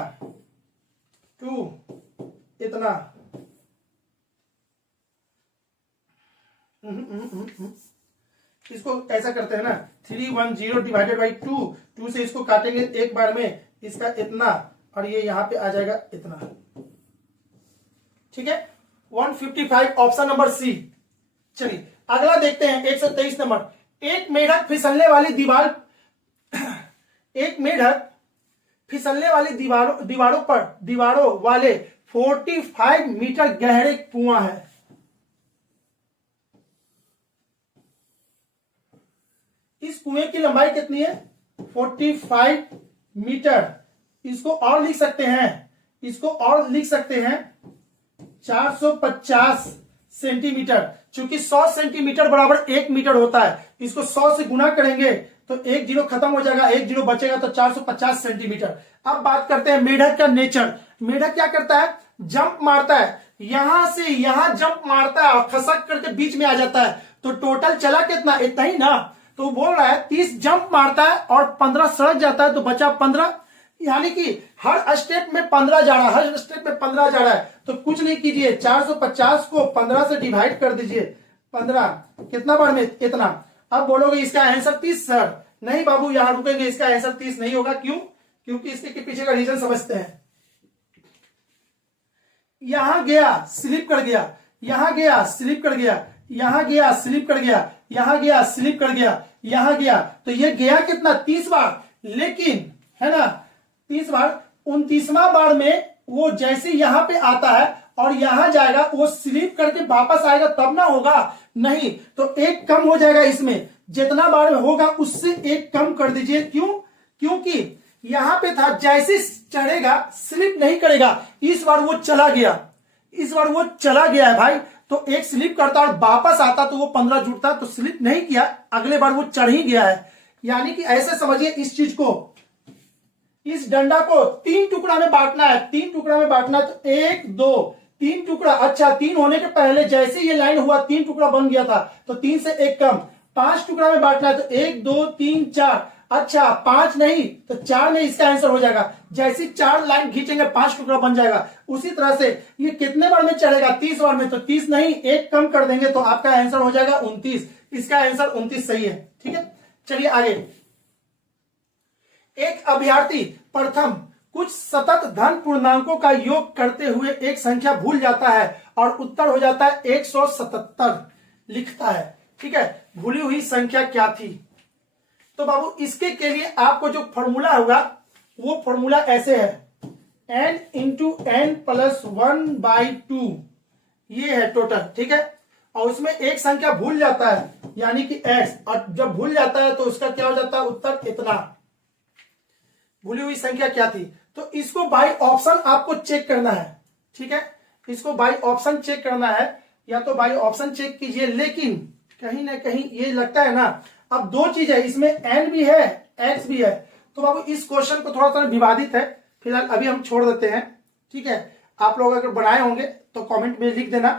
2 इतना। इसको ऐसा करते हैं ना, 310 डिवाइडेड बाई 2 से इसको काटेंगे एक बार में, इसका इतना, और ये यहां पे आ जाएगा इतना। ठीक है, 155 ऑप्शन नंबर सी। चलिए अगला देखते हैं 123 नंबर। एक मेढक फिसलने वाली दीवार एक मेढक फिसलने वाली दीवारों वाले 45 मीटर गहरे कुआं है। इस कुएं की लंबाई कितनी है 45 मीटर। इसको और लिख सकते हैं, इसको और लिख सकते हैं 450 सेंटीमीटर, क्योंकि 100 सेंटीमीटर बराबर 1 मीटर होता है। इसको 100 से गुना करेंगे तो 1 जीरो खत्म हो जाएगा, 1 जीरो बचेगा, तो 450 सेंटीमीटर। अब बात करते हैं मेढक का नेचर। मेढक क्या करता है, जंप मारता है, यहां से यहां जंप मारता है और खसक करके बीच में आ जाता है। तो टोटल चला कितना, इतना ही ना, तो बोल रहा है 30 जंप मारता है और 15 सड़क जाता है, तो बचा 15, यानी कि हर स्टेप में 15 जा रहा है, हर स्टेप में 15 जा रहा है। तो कुछ नहीं कीजिए, 450 को 15 से डिवाइड कर दीजिए, 15 कितना बार में इतना। अब बोलोगे इसका आंसर 30 सर, नहीं बाबू यहां रुकेंगे, इसका आंसर 30 नहीं होगा। क्यों, क्योंकि इसके पीछे का रीजन समझते हैं। यहां गया स्लिप कर गया, यहां गया स्लिप कर गया, यहां गया स्लिप कर गया, यहां गया स्लिप कर गया, यहां गया, तो ये गया कितना 30 बार, लेकिन है ना 30 बार, 29वां बार में वो जैसे यहां पे आता है और यहां जाएगा, वो स्लिप करके वापस आएगा तब ना होगा, नहीं तो एक कम हो जाएगा इसमें, जितना बार में होगा उससे एक कम कर दीजिए। क्यों, क्योंकि यहां पे था जैसे चढ़ेगा स्लिप नहीं करेगा, इस बार वो चला गया, इस बार वो चला गया है भाई, तो एक स्लिप करता और वापस आता तो वो 15 जुड़ता, तो स्लिप नहीं किया, अगले बार वो चढ़ ही गया है। यानी कि ऐसे समझिए इस चीज को, इस डंडा को 3 टुकड़ा में बांटना है, 3 टुकड़ा में बांटना, तो 1 2 3 टुकड़ा। अच्छा 3 होने के पहले जैसे ये लाइन हुआ 3 टुकड़ा बन गया था, तो 3 से 1 कम, 5 टुकड़ा में बांटना है, तो 1 2 3 4। अच्छा 5 नहीं तो 4 में इसका आंसर हो जाएगा, जैसे 4 लाइन खींचेंगे 5 टुकड़ा बन जाएगा। उसी तरह से ये कितने बार में चढ़ेगा 30 बार में, तो 30 नहीं 1 कम कर देंगे तो आपका आंसर हो जाएगा 29। इसका आंसर 29 सही है। ठीक है, चलिए आगे। एक अभ्यर्थी प्रथम कुछ सतत धन पूर्णांकों का योग करते हुए एक संख्या भूल जाता है और उत्तर हो जाता है 177 लिखता है। ठीक है, भूली हुई संख्या क्या थी? तो बाबू इसके के लिए आपको जो फॉर्मूला होगा वो फॉर्मूला ऐसे है, n इंटू एन प्लस 1/2 ये है टोटल। ठीक है, और उसमें एक संख्या भूल जाता है यानी कि x, और जब भूल जाता है तो उसका क्या हो जाता है उत्तर इतना। भूली हुई संख्या क्या थी? तो इसको बाय ऑप्शन आपको चेक करना है। ठीक है, इसको बाय ऑप्शन चेक करना है, या तो बाय ऑप्शन चेक कीजिए, लेकिन कहीं ना कहीं ये लगता है ना, अब दो चीज है इसमें, n भी है x भी है, तो बाबू इस क्वेश्चन को थोड़ा सा विवादित है, फिलहाल अभी हम छोड़ देते हैं। ठीक है, आप लोग अगर बनाए होंगे तो कमेंट में लिख देना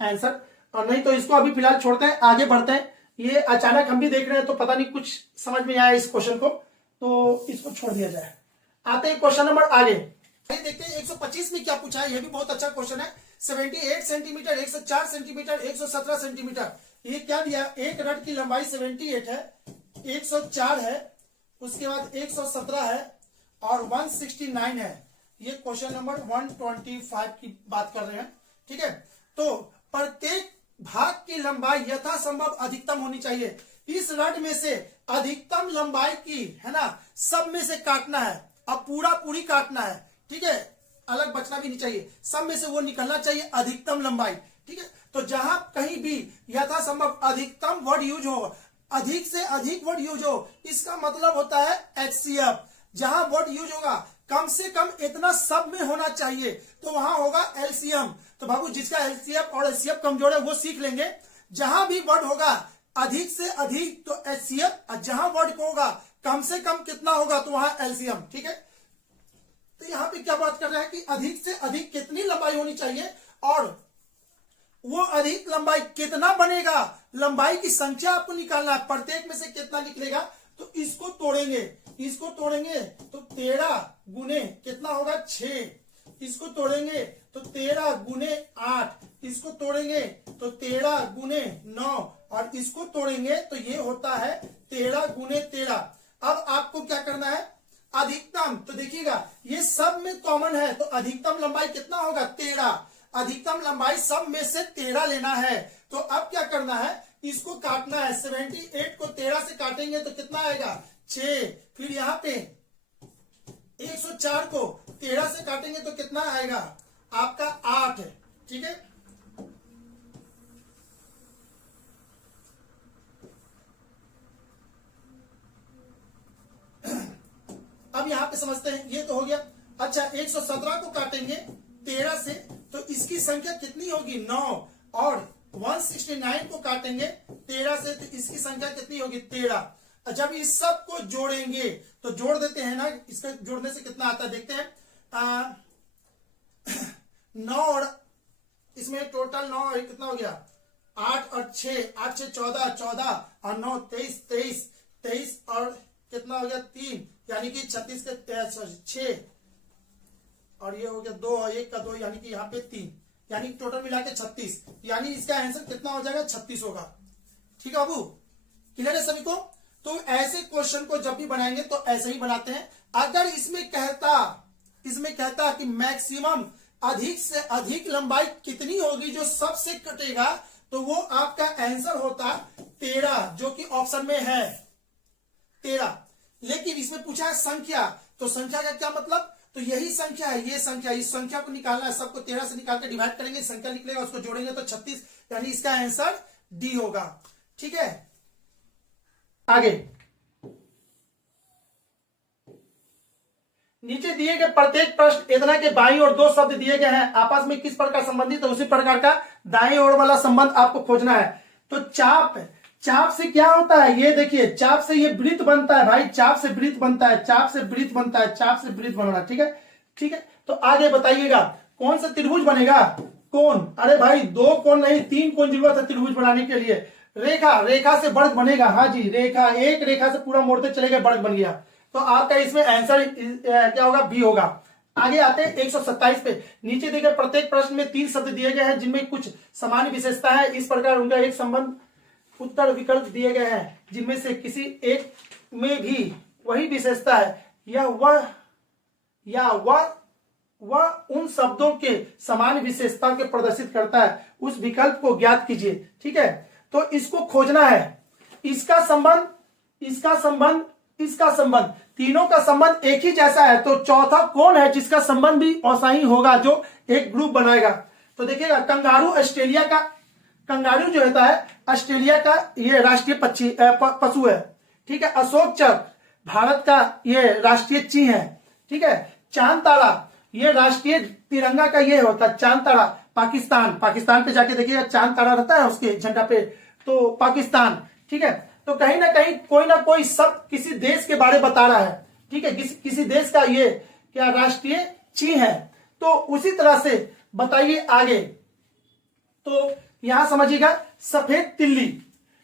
आंसर, और नहीं तो इसको अभी फिलहाल छोड़ते हैं, आगे बढ़ते हैं। ये अचानक हम भी देख रहे हैं तो पता नहीं कुछ समझ में आया इस क्वेश्चन को, तो इसको छोड़ दिया जाए। आते हैं क्वेश्चन नंबर आगे, देखते हैं 125 में क्या पूछा है। ये भी बहुत अच्छा क्वेश्चन है। 78 सेंटीमीटर, 104 सेंटीमीटर, 117 सेंटीमीटर, ये क्या दिया? एक रड की लंबाई 78 है, 104 है, उसके बाद 117 है और 169 है। ये क्वेश्चन नंबर 125 की बात कर रहे हैं। ठीक है, तो प्रत्येक भाग की लंबाई यथासंभव अधिकतम होनी चाहिए। इस रड में से अधिकतम लंबाई की है ना, सब में से काटना है, अब पूरी काटना है। ठीक है, अलग बचना भी नहीं चाहिए, सब में से वो निकलना चाहिए अधिकतम लंबाई। ठीक है, तो जहां कहीं भी यथासंभव अधिकतम वर्ड यूज हो, अधिक से अधिक वर्ड यूज हो, इसका मतलब होता है एचसीएफ। जहां वर्ड यूज होगा कम से कम इतना सब में होना चाहिए, तो वहां होगा एलसीएम। तो बाबू जिसका एलसीएफ और एचसीएफ कमजोर है वो सीख लेंगे। जहां भी वर्ड होगा अधिक से अधिक तो एचसीएफ, और जहां वर्ड को होगा कम से कम कितना होगा तो वहां एलसीएम। ठीक है, तो यहां पे क्या बात कर रहे हैं कि अधिक से अधिक कितनी लंबाई होनी चाहिए, और वो अधिक लंबाई कितना बनेगा, लंबाई की संख्या आपको निकालना है, प्रत्येक में से कितना निकलेगा। तो इसको तोड़ेंगे तो 13 गुने कितना होगा 6, इसको तोड़ेंगे तो 13 गुने 8, इसको तोड़ेंगे तो 13 गुने 9, और इसको तोड़ेंगे तो ये होता है 13 गुने 13। अब आपको क्या करना है, अधिकतम, तो देखिएगा ये सब में कॉमन है, तो अधिकतम लंबाई कितना होगा 13, अधिकतम लंबाई सब में से 13 लेना है। तो अब क्या करना है, इसको काटना है। 78 को 13 से काटेंगे तो कितना आएगा 6, फिर यहाँ पे 104 को 13 से काटेंगे तो कितना आएगा आपका 8। ठीक है, अब यहां पे समझते हैं, ये तो हो गया। अच्छा, 117 को काटेंगे 13 से तो इसकी संख्या कितनी होगी 9, और 169 को काटेंगे 13 से तो इसकी संख्या कितनी होगी 13। जब इस सब को जोड़ेंगे तो जोड़ देते हैं ना, इसको जोड़ने से कितना आता है देखते हैं। 9 और इसमें टोटल 9 कितना हो गया 8 और 6, 8 से 14, 14 और 9 23, 23, 23 और कितना हो गया 3, यानी कि 36 के 6, और ये हो गया 2 और 1 का 2, यानी कि यहाँ पे 3, यानी टोटल मिला के 36, यानी इसका आंसर कितना हो जाएगा 36 होगा। ठीक है बाबू, क्लियर है सभी को? तो ऐसे क्वेश्चन को जब भी बनाएंगे तो ऐसे ही बनाते हैं। अगर इसमें कहता कि मैक्सिमम अधिक से अधिक लंबाई कितनी होगी जो सबसे कटेगा, तो वो आपका आंसर होता 13, जो कि ऑप्शन में है 13। लेकिन इसमें पूछा है संख्या, तो संख्या का क्या मतलब, तो यही संख्या है, ये संख्या, इस संख्या को निकालना है, सबको 13 से निकाल के डिवाइड करेंगे, संख्या निकलेगा, उसको जोड़ेंगे तो 36, यानी इसका आंसर डी होगा। ठीक है, आगे नीचे दिए गए प्रत्येक प्रश्न इतना के बाईं और 2 शब्द दिए गए हैं, आपस में किस प्रकार संबंधित है, उसी प्रकार का दाएं ओर वाला संबंध आपको खोजना है। तो चाप से क्या होता है, ये देखिए, चाप से ये वृत्त बनता है भाई, चाप से वृत्त बनता है, चाप से वृत्त बनता है, चाप से वृत्त बन रहा है। ठीक है, ठीक है, तो आगे बताइएगा कौन सा त्रिभुज बनेगा, कोण, अरे भाई 2 कोण नहीं 3 कोण जरूरत है त्रिभुज बनाने के लिए। रेखा से वर्ग बनेगा, हाँ जी, रेखा, एक रेखा से पूरा मोड़ते चले गए, वर्ग बन गया, तो आपका इसमें आंसर क्या होगा, बी होगा। आगे आते हैं 127 पे। नीचे दिए गए प्रत्येक प्रश्न में 3 शब्द दिए गए हैं जिनमें कुछ सामान्य विशेषता है, इस प्रकार उनका एक संबंध उत्तर विकल्प दिए गए हैं जिनमें से किसी एक में भी वही विशेषता है, वह उन शब्दों के समान विशेषता के प्रदर्शित करता है, उस विकल्प को ज्ञात कीजिए। ठीक है, तो इसको खोजना है। इसका संबंध, इसका संबंध, इसका संबंध, तीनों का संबंध एक ही जैसा है, तो चौथा कौन है जिसका संबंध भी वैसा ही होगा, जो एक ग्रुप बनाएगा। तो देखिएगा, कंगारू ऑस्ट्रेलिया का, कंगारू जो होता है ऑस्ट्रेलिया का ये राष्ट्रीय पशु है। ठीक है, अशोक चक्र भारत का ये राष्ट्रीय चिन्ह है। ठीक है, चांद तारा ये राष्ट्रीय तिरंगा का ये होता है, चांद तारा पाकिस्तान, पाकिस्तान पे जाके देखिएगा चांद तारा रहता है उसके झंडा पे, तो पाकिस्तान। ठीक है, तो कहीं ना कहीं कोई ना कोई सब किसी देश के बारे बता रहा है। ठीक है, किसी देश का ये क्या राष्ट्रीय चिन्ह है। तो उसी तरह से बताइए आगे, तो यहां समझिएगा सफेद तिल्ली,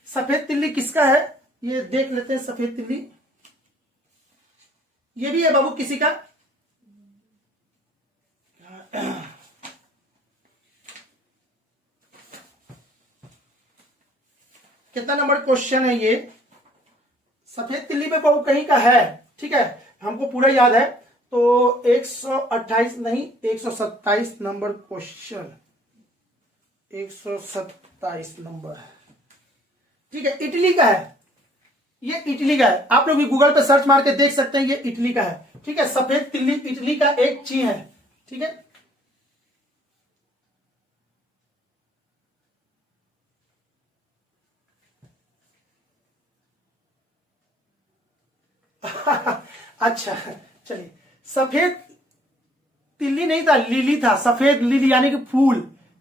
सफेद तिल्ली किसका है ये देख लेते हैं। सफेद तिल्ली ये भी है बाबू किसी का, कितना नंबर क्वेश्चन है ये। सफेद तिल्ली में बाबू कहीं का है। ठीक है, हमको पूरा याद है, तो 128 नहीं 127 नंबर क्वेश्चन, 127 नंबर। ठीक है, इटली का है, ये इटली का है। आप लोग भी गूगल पे सर्च मार के देख सकते हैं, ये इटली का है। ठीक है, सफेद तिल्ली इटली का एक चिन्ह है। ठीक है, अच्छा चलिए, सफेद तिल्ली नहीं था, लिली था, सफेद लिली यानी कि फूल।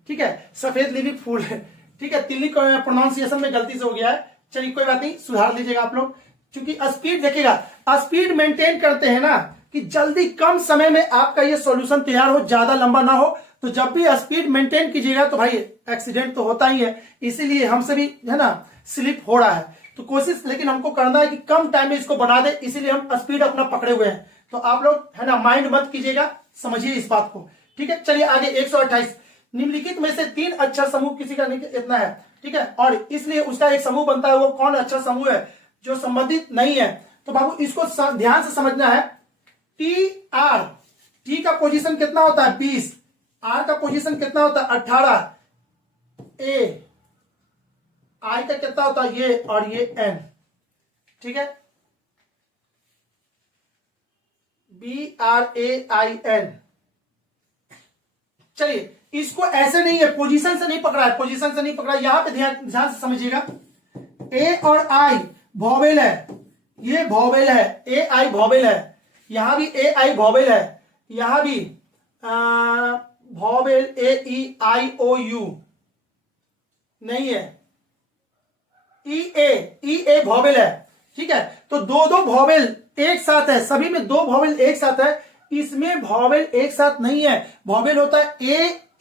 ठीक है, सफेद लिली फूल है। ठीक है, तिल्ली को प्रोनाउंसिएशन में गलती से हो गया है, चलिए कोई बात नहीं, सुधार लीजिएगा आप लोग। क्योंकि स्पीड देखिएगा, स्पीड मेंटेन करते हैं ना कि जल्दी कम समय में आपका ये सॉल्यूशन तैयार हो, ज्यादा लंबा ना हो। तो जब भी स्पीड मेंटेन कीजिएगा तो भाई एक्सीडेंट तो होता ही है, इसीलिए हमसे भी है ना स्लिप हो रहा है। तो कोशिश लेकिन हमको करना है कि कम टाइम में इसको बना दे, इसीलिए हम स्पीड अपना पकड़े हुए हैं। तो आप लोग है ना माइंड मत कीजिएगा, समझिए इस बात को। ठीक है, चलिए आगे 128, निम्नलिखित में से 3 अक्षर समूह किसी का नहीं इतना है। ठीक है, और इसलिए उसका एक समूह बनता है, वो कौन अक्षर समूह है जो संबंधित नहीं है। तो बाबू इसको ध्यान से समझना है। टी आर, टी का पोजीशन कितना होता है 20, आर का पोजीशन कितना होता है 18, ए आई का कितना होता है ये, और ये एन। ठीक है, BRAIN। चलिए, इसको ऐसे नहीं है, पोजीशन से नहीं पकड़ा है, पोजीशन से नहीं पकड़ा। यहां पे ध्यान से समझिएगा, ए और आई वॉवेल है, ये वॉवेल है, ए आई वॉवेल है, यहां भी ए आई वॉवेल है, यहां भी वॉवेल AEIOU नहीं है, ई ए वॉवेल है। ठीक है, तो दो वॉवेल एक साथ है, सभी में 2 वॉवेल एक साथ है, इसमें वॉवेल एक साथ नहीं है। वॉवेल होता है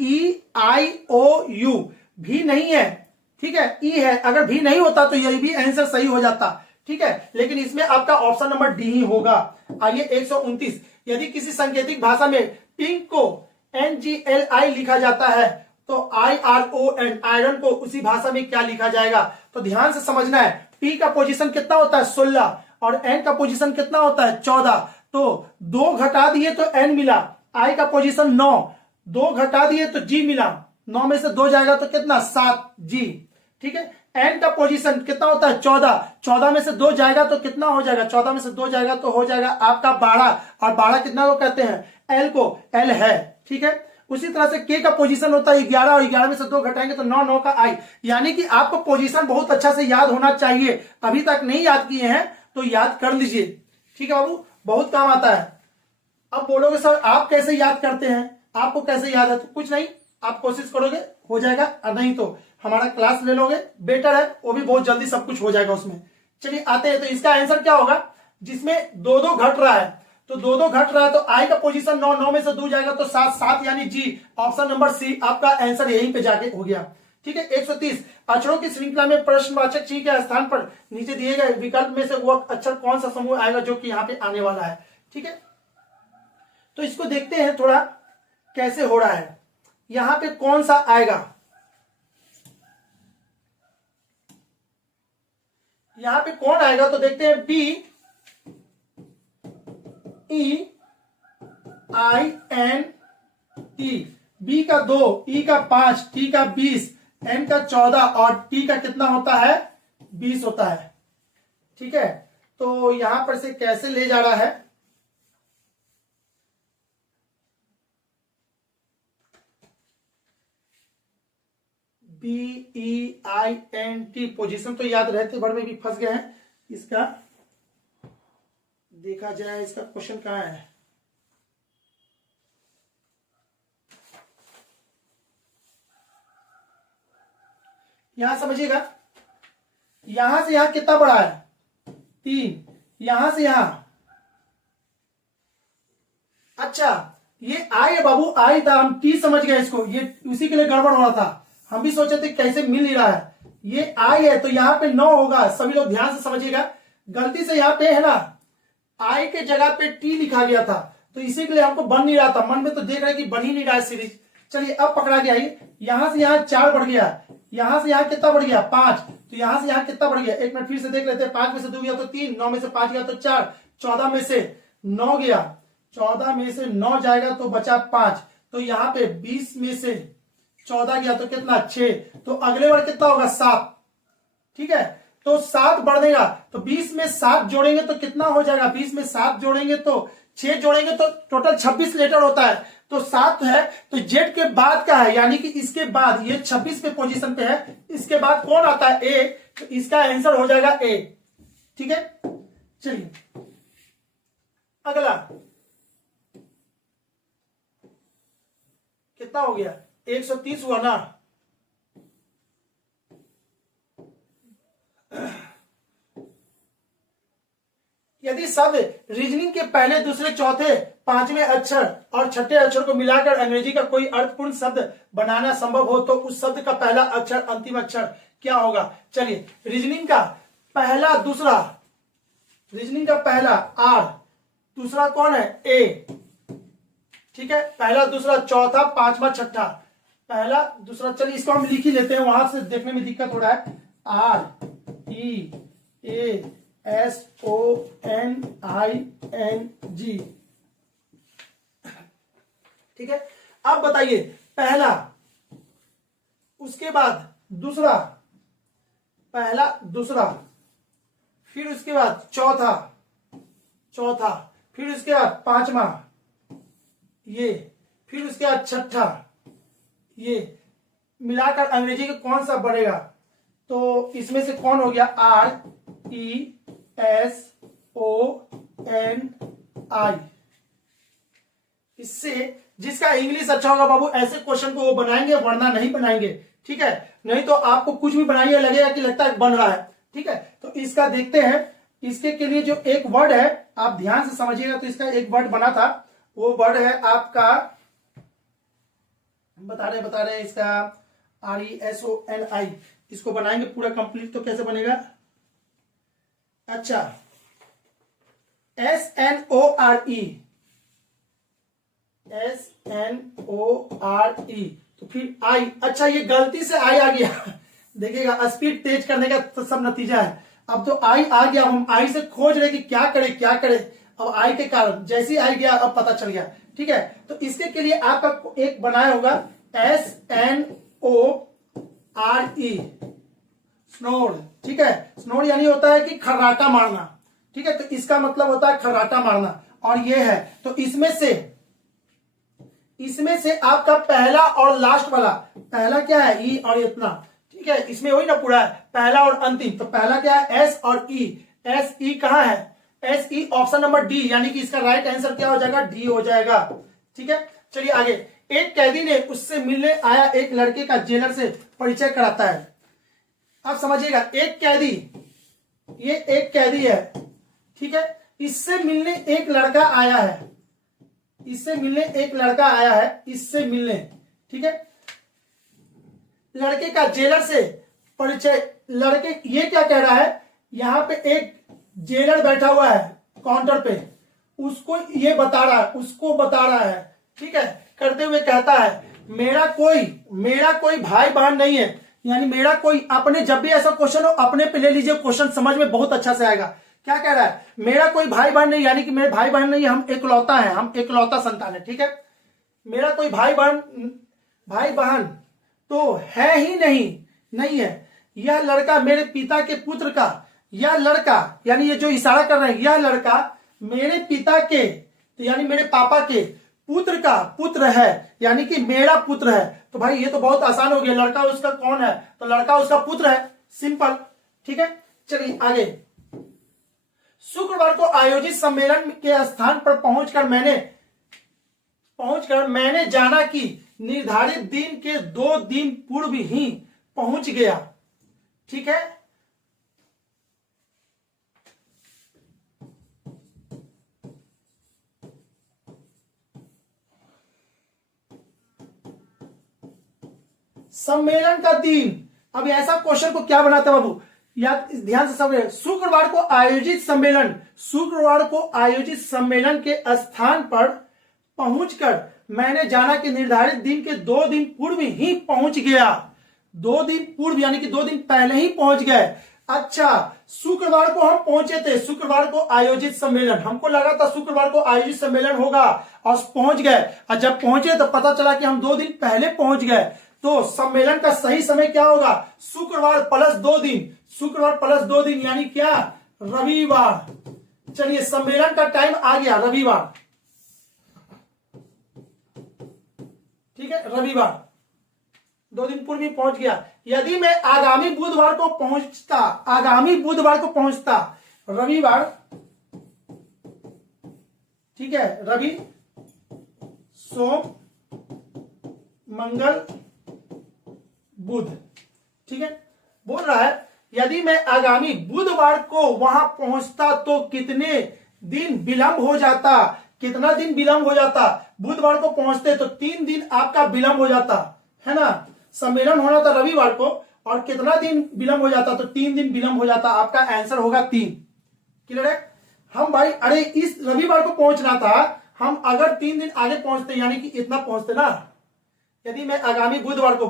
AEIOU, भी नहीं है। ठीक है, ई है, अगर भी नहीं होता तो यही भी आंसर सही हो जाता। ठीक है, लेकिन इसमें आपका ऑप्शन नंबर डी ही होगा। आइए 129, यदि किसी सांकेतिक भाषा में पिंक को NGLI लिखा जाता है तो IRON आयरन को उसी भाषा में क्या लिखा जाएगा। तो ध्यान से समझना है, पी का पोजीशन कितना होता है 16 और एन का पोजीशन कितना होता है 14। तो 2 घटा दिए तो एन मिला, आई का पोजीशन 9, 2 घटा दिए तो जी मिला, 9 में से 2 जाएगा तो कितना 7 जी। ठीक है, एन का पोजीशन कितना होता है 14, 14 में से 2 जाएगा तो कितना हो जाएगा, 14 में से 2 जाएगा तो हो जाएगा आपका 12, और 12 कितना को कहते हैं एल को, एल है। ठीक है, उसी तरह से के का पोजीशन होता है 11 और 11 में से 2 घटाएंगे तो 9, 9 का आई। यानी कि आपको पोजीशन बहुत अच्छा से याद होना चाहिए, अभी तक नहीं याद किए हैं तो याद कर लीजिए। ठीक है बाबू, बहुत काम आता है। अब बोलोगे सर आप कैसे याद करते हैं, आपको कैसे याद है, तो कुछ नहीं, आप कोशिश करोगे हो जाएगा, और नहीं तो हमारा क्लास ले लोगे बेटर है, वो भी बहुत जल्दी सब कुछ हो जाएगा उसमें। चलिए आते हैं, तो इसका आंसर क्या होगा, जिसमें 2-2 घट रहा है, तो 2-2 घट रहा है तो आई का पोजीशन 9, 9 में से 2 जाएगा तो 7, 7 यानी जी, ऑप्शन नंबर सी आपका आंसर यहीं पे जाके हो गया। ठीक है, 130, अक्षरों की श्रृंखला में प्रश्नवाचक चिन्ह के स्थान पर नीचे दिए गए विकल्प में से वह अक्षर कौन सा समूह आएगा जो कि यहाँ पे आने वाला है। ठीक है, तो इसको देखते हैं थोड़ा कैसे हो रहा है, यहां पे कौन सा आएगा, यहां पे कौन आएगा, तो देखते हैं BEIN टी, बी का 2, ई का 5, टी का 20, एन का 14 और टी का कितना होता है 20 होता है। ठीक है, तो यहां पर से कैसे ले जा रहा है, BEINT, पोजीशन तो याद रहते वर्ड में भी फंस गए हैं। इसका देखा जाए, इसका क्वेश्चन कहां है, यहां समझिएगा, यहां से यहां कितना बड़ा है 3, यहां से यहां, अच्छा ये आई है बाबू, आई था, हम टी समझ गए इसको, ये उसी के लिए गड़बड़ हो रहा था, हम भी सोचे थे कैसे मिल नहीं रहा है, ये आई है तो यहां पे 9 होगा, सभी लोग ध्यान से समझिएगा, गलती से यहां पे है ना आई के जगह पे टी लिखा गया था, तो इसी के लिए हमको बन नहीं रहा था, मन में तो देख रहे कि बन ही नहीं रहा है सीरीज। चलिए अब पकड़ा गया, ये यहां से यहां 4 बढ़ गया, यहां से यहां कितना बढ़ गया 5, तो यहां से यहां कितना बढ़ गया, एक मिनट फिर से देख लेते हैं, 5 में से 2 गया तो 3, 9 में से 5 गया तो 4, 14 में से 9 गया, 14 में से 9 जाएगा तो बचा 5, तो यहां पे 20 में से 14 गया तो कितना 6, तो अगले बार कितना होगा 7। ठीक है, तो 7 बढ़ देगा, तो 20 में 7 जोड़ेंगे तो कितना हो जाएगा, 20 में 7 जोड़ेंगे तो 6 जोड़ेंगे तो टोटल 26 लेटर होता है, तो 7 है, तो जेड के बाद का है, यानी कि इसके बाद ये 26 पे पोजीशन पे है, इसके बाद कौन आता है ए, तो इसका आंसर हो जाएगा ए। ठीक है, चलिए अगला कितना हो गया 130 हुआ ना, यदि शब्द रीजनिंग के पहले, दूसरे, चौथे, पांचवें अक्षर और छठे अक्षर को मिलाकर अंग्रेजी का कोई अर्थपूर्ण शब्द बनाना संभव हो तो उस शब्द का पहला अक्षर अंतिम अक्षर क्या होगा। चलिए रीजनिंग का पहला, दूसरा, रीजनिंग का पहला आर, दूसरा कौन है ए, ठीक है, पहला, दूसरा, चौथा, पांचवा, छठा, पहला, दूसरा, चलिए इसको हम लिख ही लेते हैं, वहां से देखने में दिक्कत हो रहा है, REASONING। ठीक है, अब बताइए पहला, उसके बाद दूसरा, पहला दूसरा, फिर उसके बाद चौथा, चौथा, फिर उसके बाद पांचवा ये, फिर उसके बाद छठा ये, मिलाकर अंग्रेजी का कौन सा बढ़ेगा, तो इसमें से कौन हो गया RESONI। इससे जिसका इंग्लिश अच्छा होगा बाबू ऐसे क्वेश्चन को वो बनाएंगे, वरना नहीं बनाएंगे। ठीक है, नहीं तो आपको कुछ भी बनाइए लगेगा कि लगता है बन रहा है। ठीक है, तो इसका देखते हैं, इसके के लिए जो एक वर्ड है आप ध्यान से समझिएगा, तो इसका एक वर्ड बना था, वो वर्ड है आपका, बता रहे इसका RESONI। इसको बनाएंगे पूरा कंप्लीट, तो कैसे बनेगा, अच्छा SNORE, तो फिर आई, अच्छा ये गलती से आई आ गया देखिएगा स्पीड तेज करने का तो सब नतीजा है, अब तो आई आ गया, हम आई से खोज रहे कि क्या करे क्या करे, अब आई के कारण जैसे ही आई गया अब पता चल गया। ठीक है, तो इसके के लिए आपका एक बनाया होगा SNORE, स्नोर। ठीक है, स्नोर यानी होता है कि खर्राटा मारना। ठीक है, तो इसका मतलब होता है खर्राटा मारना, और ये है, तो इसमें से आपका पहला और लास्ट वाला, पहला क्या है ई और इतना, ठीक है, इसमें वही ना पूरा है पहला और अंतिम, तो पहला क्या है एस और ई, एस ई कहां है, S E option number D, यानी कि इसका राइट आंसर क्या हो जाएगा डी हो जाएगा। ठीक है, चलिए आगे, एक कैदी ने उससे मिलने आया एक लड़के का जेलर से परिचय कराता है। आप समझिएगा, एक कैदी, ये एक कैदी है, ठीक है, इससे मिलने एक लड़का आया है, इससे मिलने एक लड़का आया है, इससे मिलने, ठीक है, लड़के का जेलर से परिचय, लड़के, ये क्या कह रहा है, यहां पे एक जेलर बैठा हुआ है काउंटर पे, उसको ये बता रहा है, उसको बता रहा है, ठीक है, करते हुए कहता है मेरा कोई भाई बहन नहीं है, यानी मेरा कोई अपने, जब भी ऐसा क्वेश्चन हो अपने पे ले लीजिए, क्वेश्चन समझ में बहुत अच्छा से आएगा। क्या कह रहा है, मेरा कोई भाई बहन नहीं, यानी कि मेरे भाई बहन नहीं, हम इकलौता है, हम इकलौता संतान है। ठीक है, मेरा कोई भाई बहन तो है ही नहीं है। यह लड़का मेरे पिता के पुत्र का, यह लड़का यानी ये जो इशारा कर रहे हैं, यह लड़का मेरे पिता के यानी मेरे पापा के पुत्र का पुत्र है, यानी कि मेरा पुत्र है। तो भाई ये तो बहुत आसान हो गया, लड़का उसका कौन है, तो लड़का उसका पुत्र है, सिंपल। ठीक है, चलिए आगे। शुक्रवार को आयोजित सम्मेलन के स्थान पर पहुंचकर मैंने जाना कि निर्धारित दिन के 2 दिन पूर्व ही पहुंच गया। ठीक है, सम्मेलन का दिन। अब ऐसा क्वेश्चन को क्या बनाता है बाबू, या ध्यान से समझे। शुक्रवार को आयोजित सम्मेलन के स्थान पर पहुंचकर मैंने जाना कि निर्धारित दिन के 2 दिन पूर्व ही पहुंच गया। 2 दिन पूर्व यानी कि 2 दिन पहले ही पहुंच गए। अच्छा, शुक्रवार को हम पहुंचे थे, शुक्रवार को आयोजित सम्मेलन, हमको लगा था शुक्रवार को आयोजित सम्मेलन होगा और पहुंच गए, और जब पहुंचे तो पता चला कि हम 2 दिन पहले पहुंच गए। तो सम्मेलन का सही समय क्या होगा, शुक्रवार प्लस 2 दिन, शुक्रवार प्लस 2 दिन यानी क्या, रविवार। चलिए, सम्मेलन का टाइम आ गया रविवार। ठीक है, रविवार 2 दिन पूर्व ही पहुंच गया। यदि मैं आगामी बुधवार को पहुंचता, रविवार, ठीक है, रवि सोम मंगल बुध, ठीक है, बोल रहा है यदि मैं आगामी बुधवार को वहां पहुंचता तो कितने दिन विलंब हो जाता, कितना दिन विलंब हो जाता। बुधवार को पहुंचते तो 3 दिन आपका विलंब हो जाता है ना, सम्मेलन होना था रविवार को और कितना दिन विलंब हो जाता, तो 3 दिन विलंब हो जाता। आपका आंसर होगा 3। क्लियर है। हम भाई अरे इस रविवार को पहुंचना था, हम अगर 3 दिन आगे पहुंचते यानी कि इतना पहुंचते ना, यदि मैं आगामी बुधवार को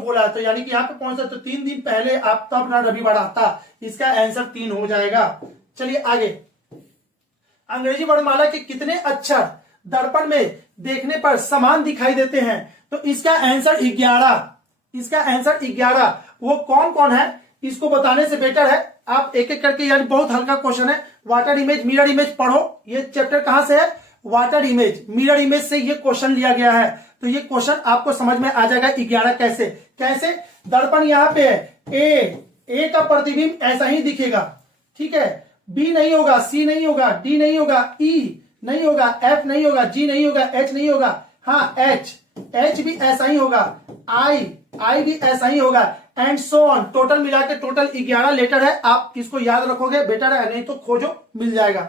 बोला है तो यानी कि यहाँ पे पहुंचता तो 3 दिन पहले आप तब ना रविवार आता। इसका आंसर 3 हो जाएगा। चलिए आगे। अंग्रेजी वर्णमाला के कितने अक्षर दर्पण में देखने पर समान दिखाई देते हैं, तो इसका आंसर 11। इसका आंसर 11। वो कौन कौन है इसको बताने से बेटर है आप एक एक करके, यानी बहुत हल्का क्वेश्चन है। वाटर इमेज, मिरर इमेज पढ़ो। ये चैप्टर कहां से है, वाटर इमेज, मिरर इमेज से ये क्वेश्चन लिया गया है। तो ये क्वेश्चन आपको समझ में आ जाएगा 11 कैसे। दर्पण यहां पे है, ए का प्रतिबिंब ऐसा ही दिखेगा, ठीक है। बी नहीं होगा, सी नहीं होगा, डी नहीं होगा, ई नहीं होगा, एफ नहीं होगा, जी नहीं होगा, एच नहीं होगा, हाँ एच भी ऐसा ही होगा, आई भी ऐसा ही होगा, एंड सो ऑन। टोटल मिला के टोटल 11 लेटर है। आप इसको याद रखोगे बेटर है, नहीं तो खोजो मिल जाएगा।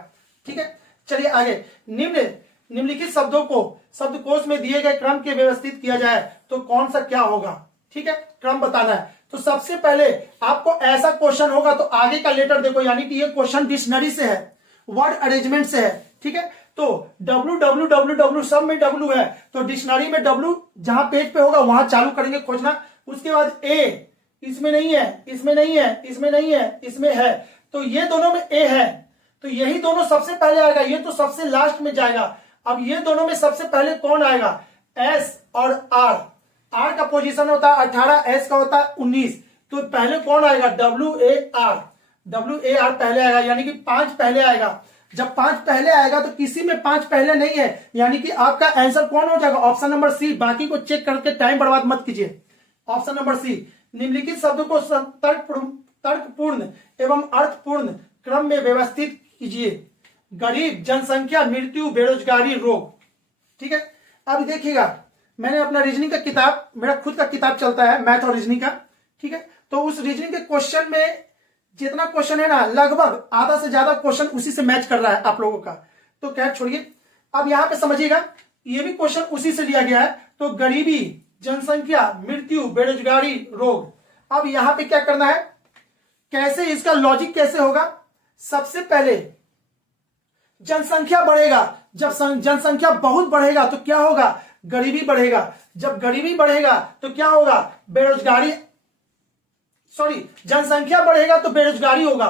ठीक है, चलिए आगे। निम्नलिखित शब्दों को शब्दकोश में दिए गए क्रम के व्यवस्थित किया जाए तो कौन सा क्या होगा। ठीक है, क्रम बताना है। तो सबसे पहले आपको ऐसा क्वेश्चन होगा तो आगे का लेटर देखो, यानी कि ये क्वेश्चन डिक्शनरी से है, वर्ड अरेंजमेंट से है। ठीक है, तो W सब में W है, तो डिक्शनरी में W जहां पेज पे होगा वहां चालू करेंगे खोजना। उसके बाद ए, इसमें नहीं है, इसमें नहीं है, इसमें नहीं है, इसमें है, तो ये दोनों में ए है, तो यही दोनों सबसे पहले आएगा, ये तो सबसे लास्ट में जाएगा। अब ये दोनों में सबसे पहले कौन आएगा, एस और आर का पोजीशन होता है 18, एस का होता है 19, तो पहले कौन आएगा, WAR पहले आएगा, यानी कि 5 पहले आएगा। जब 5 पहले आएगा तो किसी में 5 पहले नहीं है, यानी कि आपका आंसर कौन हो जाएगा, ऑप्शन नंबर सी। बाकी को चेक करके टाइम बर्बाद मत कीजिए, ऑप्शन नंबर सी। निम्नलिखित शब्दों को तर्कपूर्ण एवं अर्थपूर्ण क्रम में व्यवस्थित कीजिए। गरीब, जनसंख्या, मृत्यु, बेरोजगारी, रोग। ठीक है, अब देखिएगा मैंने अपना रीजनिंग का किताब, मेरा खुद का किताब चलता है मैथ और रीजनिंग का, ठीक है, तो उस रीजनिंग के क्वेश्चन में जितना क्वेश्चन है ना, लगभग आधा से ज्यादा क्वेश्चन उसी से मैच कर रहा है आप लोगों का। तो क्या छोड़िए, अब यहां पे समझिएगा, ये भी क्वेश्चन उसी से लिया गया है। तो गरीबी, जनसंख्या, मृत्यु, बेरोजगारी, रोग। अब यहां पे क्या करना है, कैसे इसका लॉजिक कैसे होगा। सबसे पहले जनसंख्या बढ़ेगा, जब जनसंख्या बहुत बढ़ेगा तो क्या होगा, गरीबी बढ़ेगा। जब गरीबी बढ़ेगा तो क्या होगा, जनसंख्या बढ़ेगा तो बेरोजगारी होगा।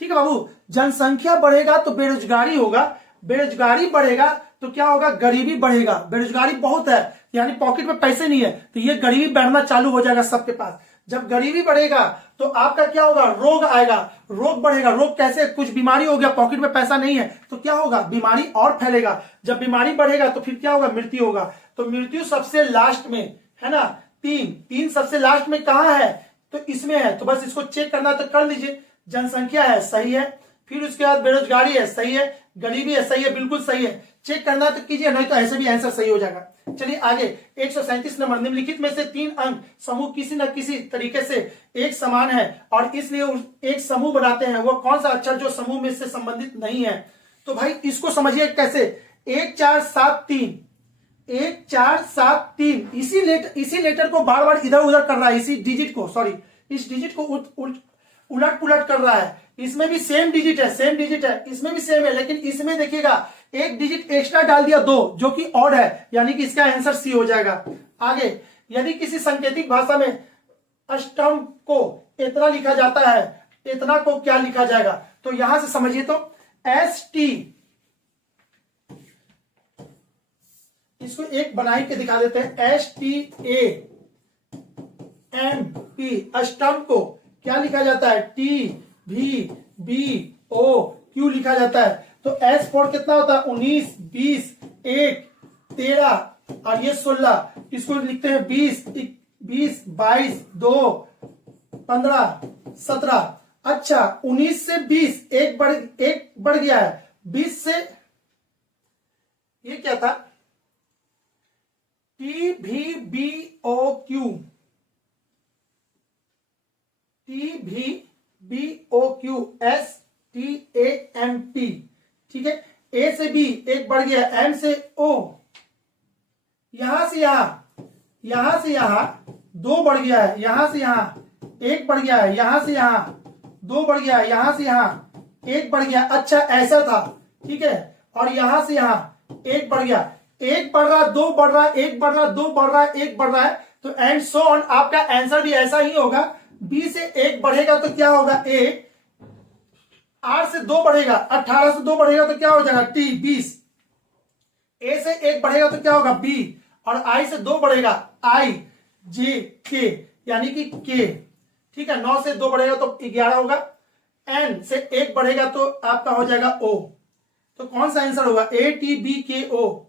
ठीक है बाबू, जनसंख्या बढ़ेगा तो बेरोजगारी होगा। बेरोजगारी बढ़ेगा तो क्या होगा, गरीबी बढ़ेगा। बेरोजगारी बहुत है यानी पॉकेट में पैसे नहीं है, तो ये गरीबी बढ़ना चालू हो जाएगा सबके पास। जब गरीबी बढ़ेगा तो आपका क्या होगा, रोग आएगा, रोग बढ़ेगा। रोग कैसे, कुछ बीमारी हो गया, पॉकेट में पैसा नहीं है तो क्या होगा, बीमारी और फैलेगा। जब बीमारी बढ़ेगा तो फिर क्या होगा, मृत्यु होगा। तो मृत्यु सबसे लास्ट में है ना, तीन सबसे लास्ट में कहां है, तो इसमें है। तो बस इसको चेक करना तो कर लीजिए। जनसंख्या है, सही है। फिर उसके बाद बेरोजगारी है, सही है। गरीबी है, सही है, बिल्कुल सही है। चेक करना तो कीजिए, नहीं तो ऐसे भी आंसर सही हो जाएगा। चलिए आगे 137 नंबर, निम्नलिखित में से 3 अंक समूह किसी न किसी तरीके से एक समान है और इसलिए एक समूह बनाते हैं। वो कौन सा अक्षर जो समूह में से संबंधित नहीं है। तो भाई इसको समझिए कैसे, 1 4 7 3, 1 4 7 3, इसी लेटर को बार बार इधर उधर कर रहा है, इसी डिजिट को, सॉरी इस डिजिट को उलट पुलट कर रहा है। इसमें भी सेम डिजिट है, इसमें भी सेम है, लेकिन इसमें देखिएगा एक डिजिट एक्स्ट्रा डाल दिया 2, जो कि ऑड है, यानी कि इसका आंसर सी हो जाएगा। आगे, यदि किसी सांकेतिक भाषा में अष्टम को इतना लिखा जाता है, इतना को क्या लिखा जाएगा, तो यहां से समझिए तो ST, इसको एक बनाई के दिखा देते हैं, STAMP, अष्टम को क्या लिखा जाता है, TVBO लिखा जाता है। तो S4 कितना होता है, 19, 20, 1, 13 और ये 16, इसको लिखते हैं 20, 22, 2, 15, 17। अच्छा 19 से 20 एक बढ़ गया है, 20 से ये क्या था, TVBOQ, STAMP, ठीक है। A से B एक बढ़ गया, M से O, यहां से यहां 2 बढ़ गया है, यहां से यहां 1 बढ़ गया है, यहां से यहां 2 बढ़ गया है, यहां से यहां 1 बढ़ गया। अच्छा ऐसा था, ठीक है। और यहां से यहां 1 बढ़ गया, 1 बढ़ रहा, 2 बढ़ रहा, 1 बढ़ रहा, 2 बढ़ रहा, 1 बढ़ रहा है, तो एंड सो ऑन। आपका आंसर भी ऐसा ही होगा। B से 1 बढ़ेगा तो क्या होगा, A, 8 से 2 बढ़ेगा, 18 से 2 बढ़ेगा तो क्या हो जाएगा, T, 20। A से 1 बढ़ेगा तो क्या होगा, B, और I से 2 बढ़ेगा, I, J, K, यानी कि K, ठीक है। 9 से 2 बढ़ेगा तो 11 होगा, N से 1 बढ़ेगा तो आपका हो जाएगा O। तो कौन सा आंसर होगा, ATBKO।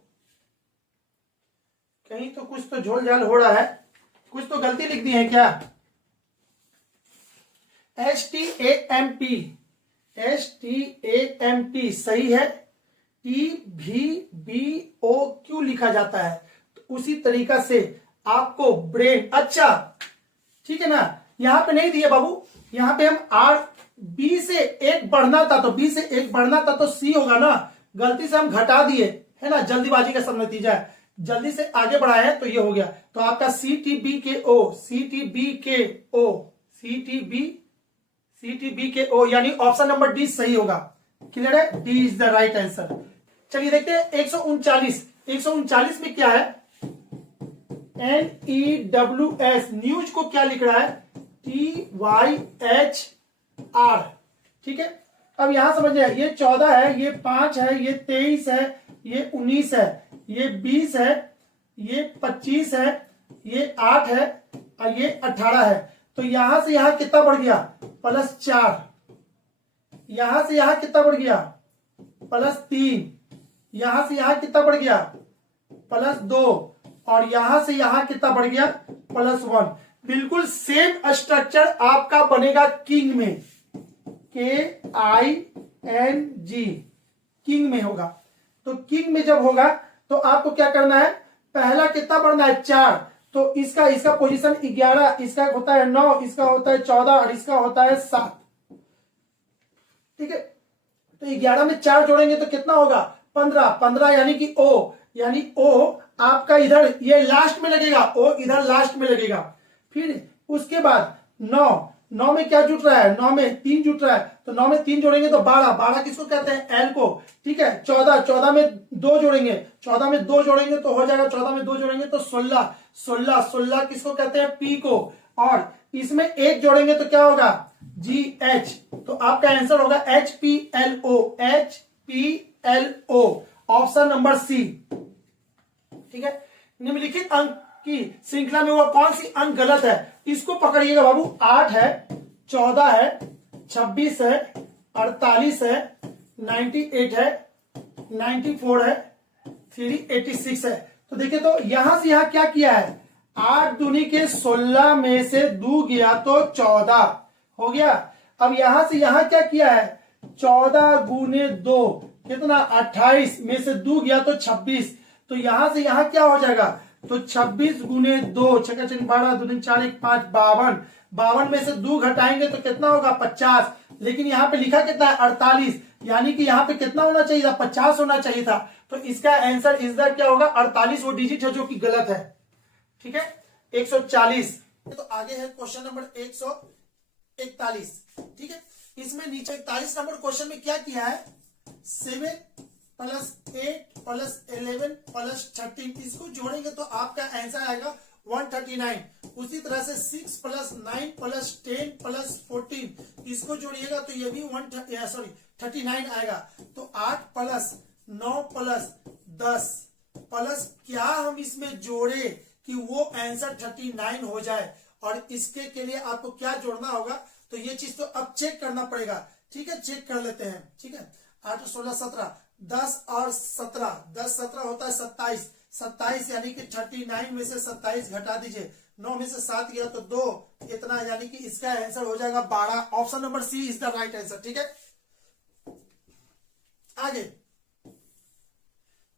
कहीं तो कुछ तो झोल झाल हो रहा है, कुछ तो गलती लिख दी है क्या। STAMP सही है, TVBOQ लिखा जाता है। तो उसी तरीका से आपको ब्रेन, अच्छा ठीक है ना, यहां पे नहीं दिए बाबू, यहां पे हम B से 1 बढ़ना था, तो B से 1 बढ़ना था तो C होगा ना, गलती से हम घटा दिए है ना, जल्दीबाजी का सब नतीजा है, जल्दी से आगे बढ़ाए हैं तो ये हो गया। तो आपका CTBKO यानी ऑप्शन नंबर डी सही होगा। क्लियर है, D is the right answer. चलिए देखते हैं 139 में क्या है, NEWS, न्यूज को क्या लिख रहा है, TYHR, ठीक है। अब यहां समझिए, ये 14 है, ये 5 है, ये 23 है, ये 19 है, ये 20 है, ये 25 है, ये 8 है और ये 18 है। तो यहां से यहां कितना बढ़ गया, +4, यहां से यहां कितना बढ़ गया, +3, यहां से यहां कितना बढ़ गया, +2, और यहां से यहां कितना बढ़ गया, +1। बिल्कुल सेम स्ट्रक्चर आपका बनेगा किंग में, KING, किंग में होगा। तो किंग में जब होगा तो आपको क्या करना है, पहला कितना बढ़ना है, 4, तो इसका पोजीशन 11, इसका होता है 9, इसका होता है 14 और इसका होता है 7, ठीक है। तो 11 में 4 जोड़ेंगे तो कितना होगा, 15 यानी कि O आपका इधर ये लास्ट में लगेगा, O इधर लास्ट में लगेगा। फिर उसके बाद 9 में क्या जुट रहा है, 9 में 3 जुट रहा है, तो 9 में 3 जोड़ेंगे तो 12 किसको कहते हैं, L को, ठीक है। 14 में 2 जोड़ेंगे, 14 में 2 जोड़ेंगे तो हो जाएगा, 14 में 2 जोड़ेंगे तो 16 किसको कहते हैं, P को, और इसमें 1 जोड़ेंगे तो क्या होगा, GH। तो आपका आंसर होगा HPLO, LO, option number C. ठीक है, निम्नलिखित अंक की श्रृंखला में वो कौन सी अंक गलत है, इसको पकड़िएगा बाबू। 8 है, 14 है, 26 है, 48 है, 98 है, 94 है, फिर 86 है। तो देखिए, तो यहां से यहां क्या किया है, 8 दूनी के 16 में से 2 गया तो 14 हो गया। अब यहां से यहां क्या किया है, 14 गुने 2 कितना, 28 में से 2 गया तो 26। तो यहां से यहां क्या हो जाएगा, तो 26 गुने 2 छक्का छक्का 12 दूनी 4 1 5 52, 52 में से 2 घटाएंगे तो कितना होगा, 50। लेकिन यहाँ पे लिखा कितना है, 48, यानी कि यहाँ पे कितना होना चाहिए था, 50 होना चाहिए था। तो इसका आंसर इस बार क्या होगा, 48 वो डिजिट है जो कि गलत है। ठीक है, 140। तो आगे है क्वेश्चन नंबर 141। ठीक है, इसमें नीचे 41 नंबर क्वेश्चन में क्या किया है, 7 प्लस 8 प्लस 11 प्लस 13, इसको जोड़ेंगे तो आपका आंसर आएगा 139। उसी तरह से 6 प्लस 9 प्लस 10 प्लस 14, इसको जोड़िएगा तो ये भी 39 आएगा। तो 8 प्लस 9 प्लस 10 प्लस क्या हम इसमें जोड़े कि वो आंसर 39 हो जाए, और इसके के लिए आपको क्या जोड़ना होगा, तो ये चीज तो अब चेक करना पड़ेगा। ठीक है, चेक कर लेते हैं। ठीक है, 8 16 17, 10 और 17, 10 17 होता है 27, 27 यानी कि 39 में से 27 घटा दीजिए, 9 में से 7 गया तो 2, इतना, यानी कि इसका आंसर हो जाएगा 12। Option number C is the right answer. ठीक है, आगे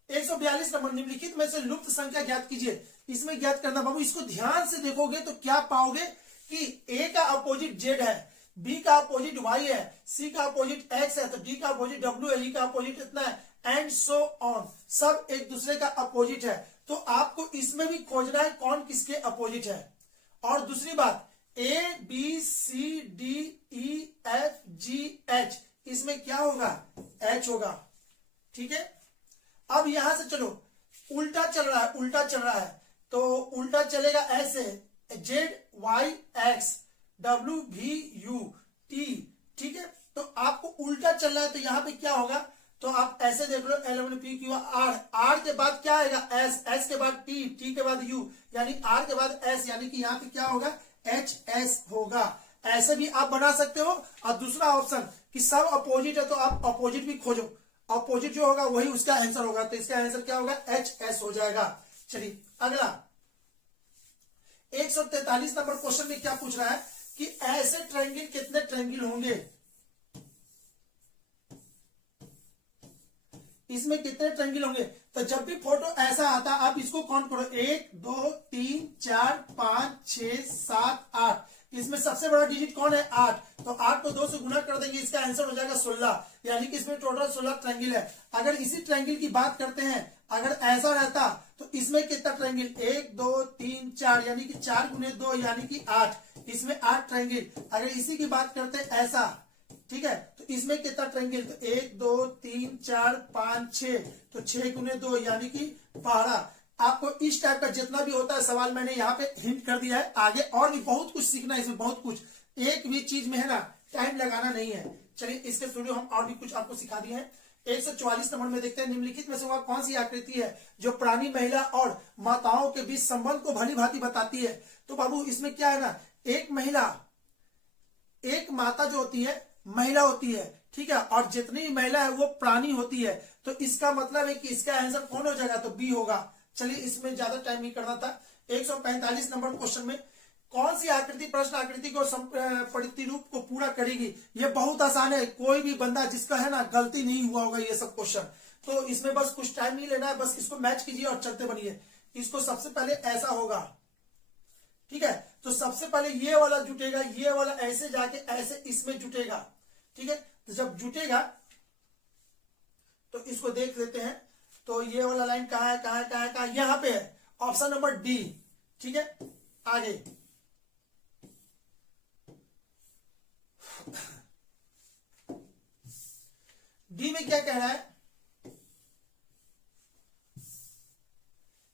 142 नंबर, निम्नलिखित में से लुप्त संख्या ज्ञात कीजिए। इसमें ज्ञात करना बाबू, इसको ध्यान से देखोगे तो क्या पाओगे कि ए का अपोजिट जेड है, बी का अपोजिट वाई है, सी का अपोजिट एक्स है, तो डी का अपोजिट डब्ल्यू है, ई का अपोजिट इतना है, एंड सो ऑन, सब एक दूसरे का अपोजिट है। तो आपको इसमें भी खोजना है कौन किसके अपोजिट है। और दूसरी बात, A B C D E F G H, इसमें क्या होगा, एच होगा। ठीक है, अब यहां से चलो, उल्टा चल रहा है, उल्टा चल रहा है, तो उल्टा चलेगा ऐसे, Z Y X W V U T. ठीक है, तो आपको उल्टा चल रहा है, तो यहां पे क्या होगा, तो आप ऐसे देख लो, L P Q R, R के बाद क्या आएगा, S, S के बाद T, T के बाद U, यानी R के बाद S, यानी कि यहाँ पे क्या होगा, H S होगा। ऐसे भी आप बना सकते हो। और दूसरा ऑप्शन कि सब अपोजिट है, तो आप अपोजिट भी खोजो, अपोजिट जो होगा वही उसका आंसर होगा, तो इसका आंसर क्या होगा, HS हो जाएगा। चलिए अगला 143 नंबर क्वेश्चन में क्या पूछ रहा है कि ऐसे ट्रायंगल कितने ट्रायंगल होंगे, इसमें कितने ट्रायंगल होंगे। तो जब भी फोटो ऐसा आता आप इसको काउंट करो, 1 2 3 4 5 6 7 8, इसमें सबसे बड़ा डिजिट कौन है, 8। तो 8 को 2 से गुना कर देंगे, इसका आंसर हो जाएगा 16, यानी कि इसमें टोटल 16 ट्रायंगल है। अगर इसी ट्रायंगल की बात करते हैं, अगर ऐसा रहता तो इसमें कितना ट्रायंगल, 1 2 3 4, यानी कि 4 गुने 2 यानी कि 8, इसमें 8 ट्रायंगल। अगर इसी की बात करते हैं ऐसा, ठीक है, तो इसमें कितना ट्रायंगल, तो 1 2 3 4 5 6, तो 6 गुने 2 यानी कि 12। आपको इस टाइप का जितना भी होता है सवाल मैंने यहाँ पे हिंट कर दिया है। आगे और भी बहुत कुछ सीखना है इसमें, बहुत कुछ, एक भी चीज में है ना टाइम लगाना नहीं है। चलिए इसके स्टूडियो हम और भी कुछ आपको सिखा दिए हैं। 144 नंबर में देखते हैं, निम्नलिखित में से वह कौन सी आकृति है जो प्राणी, महिला और माताओं के बीच संबंध को भली भांति बताती है। तो बाबू इसमें क्या है ना, एक महिला, एक माता जो होती है महिला होती है, ठीक है, और जितनी भी महिला है वो प्राणी होती है। तो इसका मतलब है कि इसका आंसर कौन हो जाएगा, तो बी होगा। चलिए इसमें ज्यादा टाइम नहीं करना था। 145 नंबर क्वेश्चन में कौन सी आकृति प्रश्न आकृति को प्रतिरूप को पूरा करेगी। ये बहुत आसान है, कोई भी बंदा जिसका है ना गलती नहीं हुआ होगा ये सब क्वेश्चन। तो इसमें बस कुछ टाइम नहीं लेना है, बस इसको मैच कीजिए और चलते बनिए। इसको सबसे पहले ऐसा होगा, ठीक है, तो सबसे पहले ये वाला जुटेगा, ये वाला ऐसे जाके ऐसे इसमें जुटेगा, ठीक है। तो जब जुटेगा तो इसको देख लेते हैं। तो ये वाला लाइन कहाँ है, कहाँ है, कहाँ है, कहाँ है? यहाँ पे है, ऑप्शन नंबर डी, ठीक है। आगे डी में क्या कह रहा है,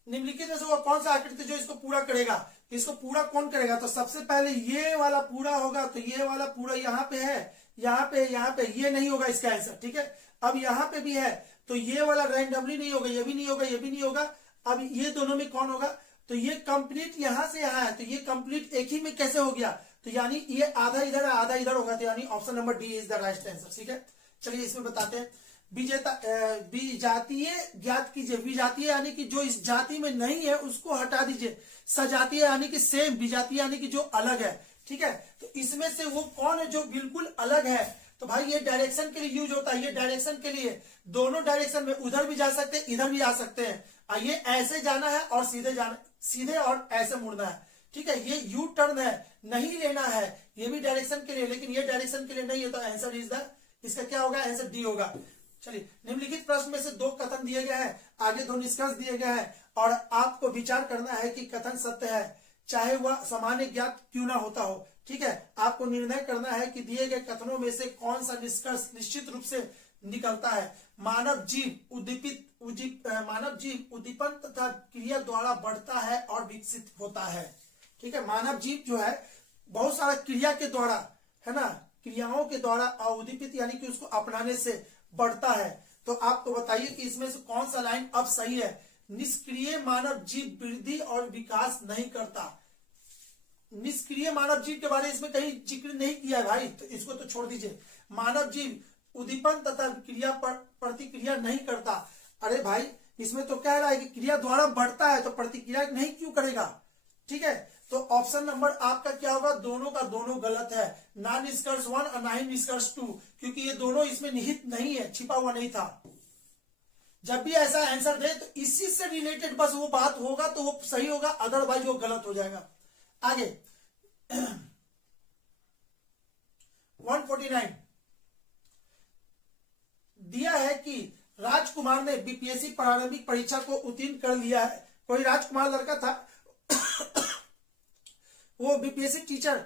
निम्नलिखित में से वो कौन सा आकृति जो इसको पूरा करेगा। इसको पूरा कौन करेगा, तो सबसे पहले ये वाला पूरा होगा। तो ये वाला पूरा यहाँ पे है, यहाँ पे, यहाँ पे, ये नहीं होगा इसका आंसर, ठीक है। अब यहाँ पे भी है, तो ये वाला रैंडमली नहीं होगा, ये भी नहीं होगा, ये भी नहीं होगा। अब ये दोनों में कौन होगा? तो ये कंप्लीट यहां से यहां है, तो ये कंप्लीट एक ही में कैसे हो गया? तो यानी ये आधा इधर है आधा इधर होगा, तो यानी option number D is the right answer. ठीक है, चलिए इसमें बताते हैं। विजातीय ज्ञात कीजिए। विजातीय यानी कि जो इस जाति में नहीं है उसको हटा दीजिए। सजातीय यानी कि सेम, विजातीय यानी कि जो अलग है। ठीक है, तो इसमें से वो कौन है जो बिल्कुल अलग है? तो भाई ये डायरेक्शन के लिए यूज होता है, ये डायरेक्शन के लिए दोनों डायरेक्शन में, उधर भी जा सकते हैं इधर भी आ सकते हैं। ये ऐसे जाना है और सीधे जाना, सीधे और ऐसे मुड़ना है। ठीक है, ये यू टर्न है, नहीं लेना है, ये भी डायरेक्शन के लिए, लेकिन ये डायरेक्शन के लिए नहीं है, तो आंसर इज द, इसका क्या होगा? आंसर डी होगा। चलिए, निम्नलिखित प्रश्न में से दो कथन दिए गए हैं, आगे दो निष्कर्ष दिए गए हैं, और आपको विचार करना है कि कथन सत्य है चाहे वह सामान्य ज्ञात क्यों ना होता हो। ठीक है, आपको निर्णय करना है कि दिए गए कथनों में से कौन सा निष्कर्ष निश्चित रूप से निकलता है। मानव जीव उद्दीपन तथा क्रिया द्वारा बढ़ता है और विकसित होता है। ठीक है, मानव जीव जो है बहुत सारा क्रिया के द्वारा, है ना, क्रियाओं के द्वारा उद्दीपित यानी कि उसको अपनाने से बढ़ता है। तो आपको बताइए कि इसमें से कौन सा लाइन अब सही है? निष्क्रिय मानव जीव वृद्धि और विकास नहीं करता। निष्क्रिय मानव जीव के बारे में इसमें कहीं जिक्र नहीं किया है भाई, तो इसको तो छोड़ दीजिए। मानव जीव उद्दीपन तथा क्रिया पर प्रतिक्रिया नहीं करता। अरे भाई, इसमें तो कह रहा है कि क्रिया द्वारा बढ़ता है, तो प्रतिक्रिया नहीं क्यों करेगा? ठीक है, तो ऑप्शन नंबर आपका क्या होगा? दोनों का दोनों गलत है, ना निष्कर्ष 1 और ना ही निष्कर्ष 2, क्योंकि ये दोनों इसमें निहित नहीं है, छिपा हुआ नहीं था। जब भी ऐसा आंसर दे तो इसी से रिलेटेड बस वो बात होगा तो वो सही होगा, अदरवाइज वो गलत हो जाएगा। आगे 149 दिया है कि राजकुमार ने बीपीएससी प्रारंभिक परीक्षा को उत्तीर्ण कर लिया है। कोई राजकुमार लड़का था वो बीपीएससी टीचर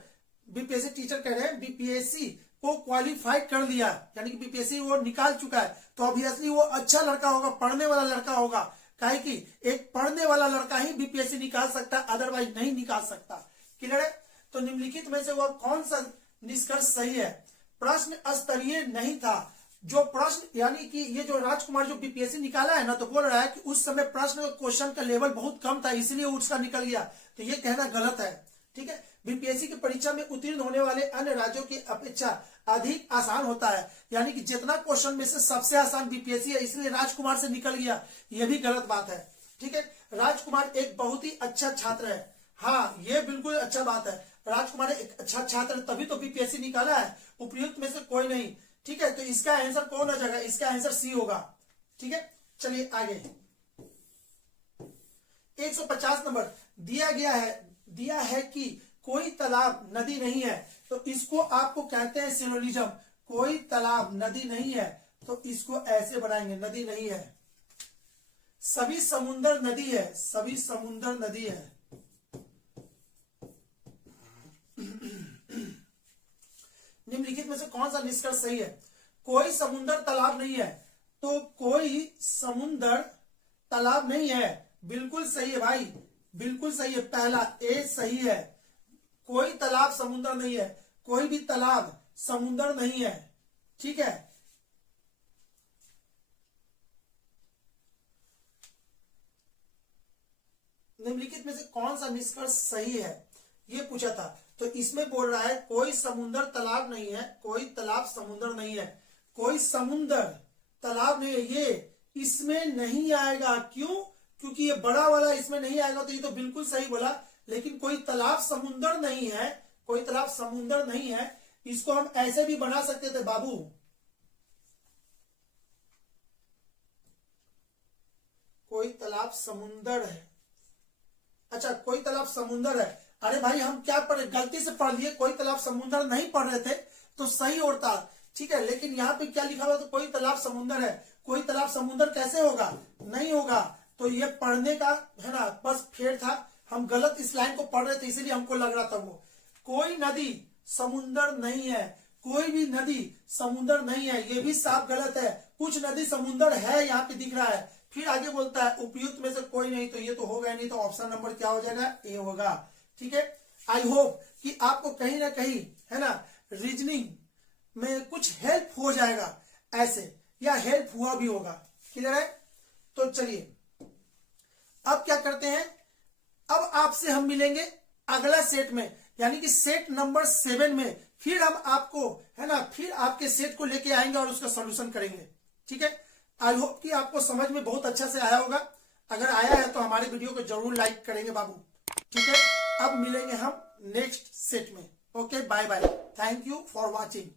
कह रहे हैं, बीपीएससी को क्वालिफाइड कर लिया, यानी कि बीपीएससी वो निकाल चुका है, तो ऑब्वियसली वो अच्छा लड़का होगा, पढ़ने वाला लड़का होगा। काहे कि एक पढ़ने वाला लड़का ही बीपीएससी निकाल सकता है, अदरवाइज नहीं निकाल सकता। क्लियर है? तो निम्नलिखित में से वह कौन सा निष्कर्ष सही है? प्रश्न स्तरीय नहीं था। जो प्रश्न यानी कि ये जो राजकुमार जो बीपीएससी निकाला है ना, तो बोल रहा है कि उस समय प्रश्न क्वेश्चन का लेवल बहुत कम था, इसलिए उसका निकल गया, तो ये कहना गलत है। ठीक है, बीपीएससी की परीक्षा में उत्तीर्ण होने वाले अन्य राज्यों की अपेक्षा अधिक आसान होता है, यानी कि जितना क्वेश्चन में से सबसे आसान बीपीएससी है, इसलिए राजकुमार से निकल गया, यह भी गलत बात है। ठीक है, राजकुमार एक बहुत ही अच्छा छात्र है। हाँ, ये बिल्कुल अच्छा बात है, राजकुमार एक अच्छा छात्र तभी तो बीपीएससी निकाला है, उपयुक्त में से कोई नहीं। ठीक है, तो इसका आंसर कौन हो जाएगा? इसका आंसर सी होगा। ठीक है, चलिए आगे 150 नंबर दिया है कि कोई तालाब नदी नहीं है, तो इसको आपको कहते हैं सिनोनिज्म। कोई तालाब नदी नहीं है, तो इसको ऐसे बनाएंगे, नदी नहीं है। सभी समुंदर नदी है, सभी समुंदर नदी है। निम्नलिखित में से कौन सा निष्कर्ष सही है? कोई समुंदर तालाब नहीं है, तो कोई समुंदर तालाब नहीं है, बिल्कुल सही है भाई, बिल्कुल सही है, पहला ए सही है। कोई तालाब समुंदर नहीं है, कोई भी तालाब समुंदर नहीं है। ठीक है, निम्नलिखित में से कौन सा निष्कर्ष सही है, ये पूछा था। तो इसमें बोल रहा है कोई समुंदर तालाब नहीं है, कोई तालाब समुंदर नहीं है, कोई समुंदर तालाब नहीं है, ये इसमें नहीं आएगा। क्यों? क्योंकि ये बड़ा वाला इसमें नहीं आएगा, तो ये तो बिल्कुल सही बोला। लेकिन कोई तालाब समुंदर नहीं है, कोई तालाब समुंदर नहीं है, इसको हम ऐसे भी बना सकते थे बाबू। कोई तालाब समुंदर है, अच्छा कोई तालाब समुंदर है। अरे भाई, हम क्या पढ़े, गलती से पढ़ लिए, कोई तालाब समुंदर नहीं पढ़ रहे थे तो सही होता। ठीक है, लेकिन यहाँ पे क्या लिखा हुआ? तो कोई तालाब समुंदर है, कोई तालाब समुंदर कैसे होगा? नहीं होगा। तो ये पढ़ने का है ना, बस फेर था, हम गलत इस लाइन को पढ़ रहे थे, इसीलिए हमको लग रहा था वो। कोई नदी समुंदर नहीं है, कोई भी नदी समुंदर नहीं है, ये भी साफ गलत है। कुछ नदी समुंदर है, यहाँ पे दिख रहा है। फिर आगे बोलता है उपयुक्त में से कोई नहीं, तो ये तो होगा नहीं, तो ऑप्शन नंबर क्या हो जाएगा? ए होगा। ठीक है, आई होप कि आपको कहीं ना कहीं है ना रीजनिंग में कुछ हेल्प हो जाएगा ऐसे, या हेल्प हुआ भी होगा। क्लियर है? तो चलिए अब क्या करते हैं, अब आपसे हम मिलेंगे अगला सेट में, यानी कि सेट नंबर 7 में। फिर हम आपको, है ना, फिर आपके सेट को लेके आएंगे और उसका सॉल्यूशन करेंगे। ठीक है? आई होप कि आपको समझ में बहुत अच्छा से आया होगा। अगर आया है तो हमारे वीडियो को जरूर लाइक करेंगे बाबू। ठीक है? अब मिलेंगे हम नेक्स्ट सेट में। Okay, bye bye, thank you for watching.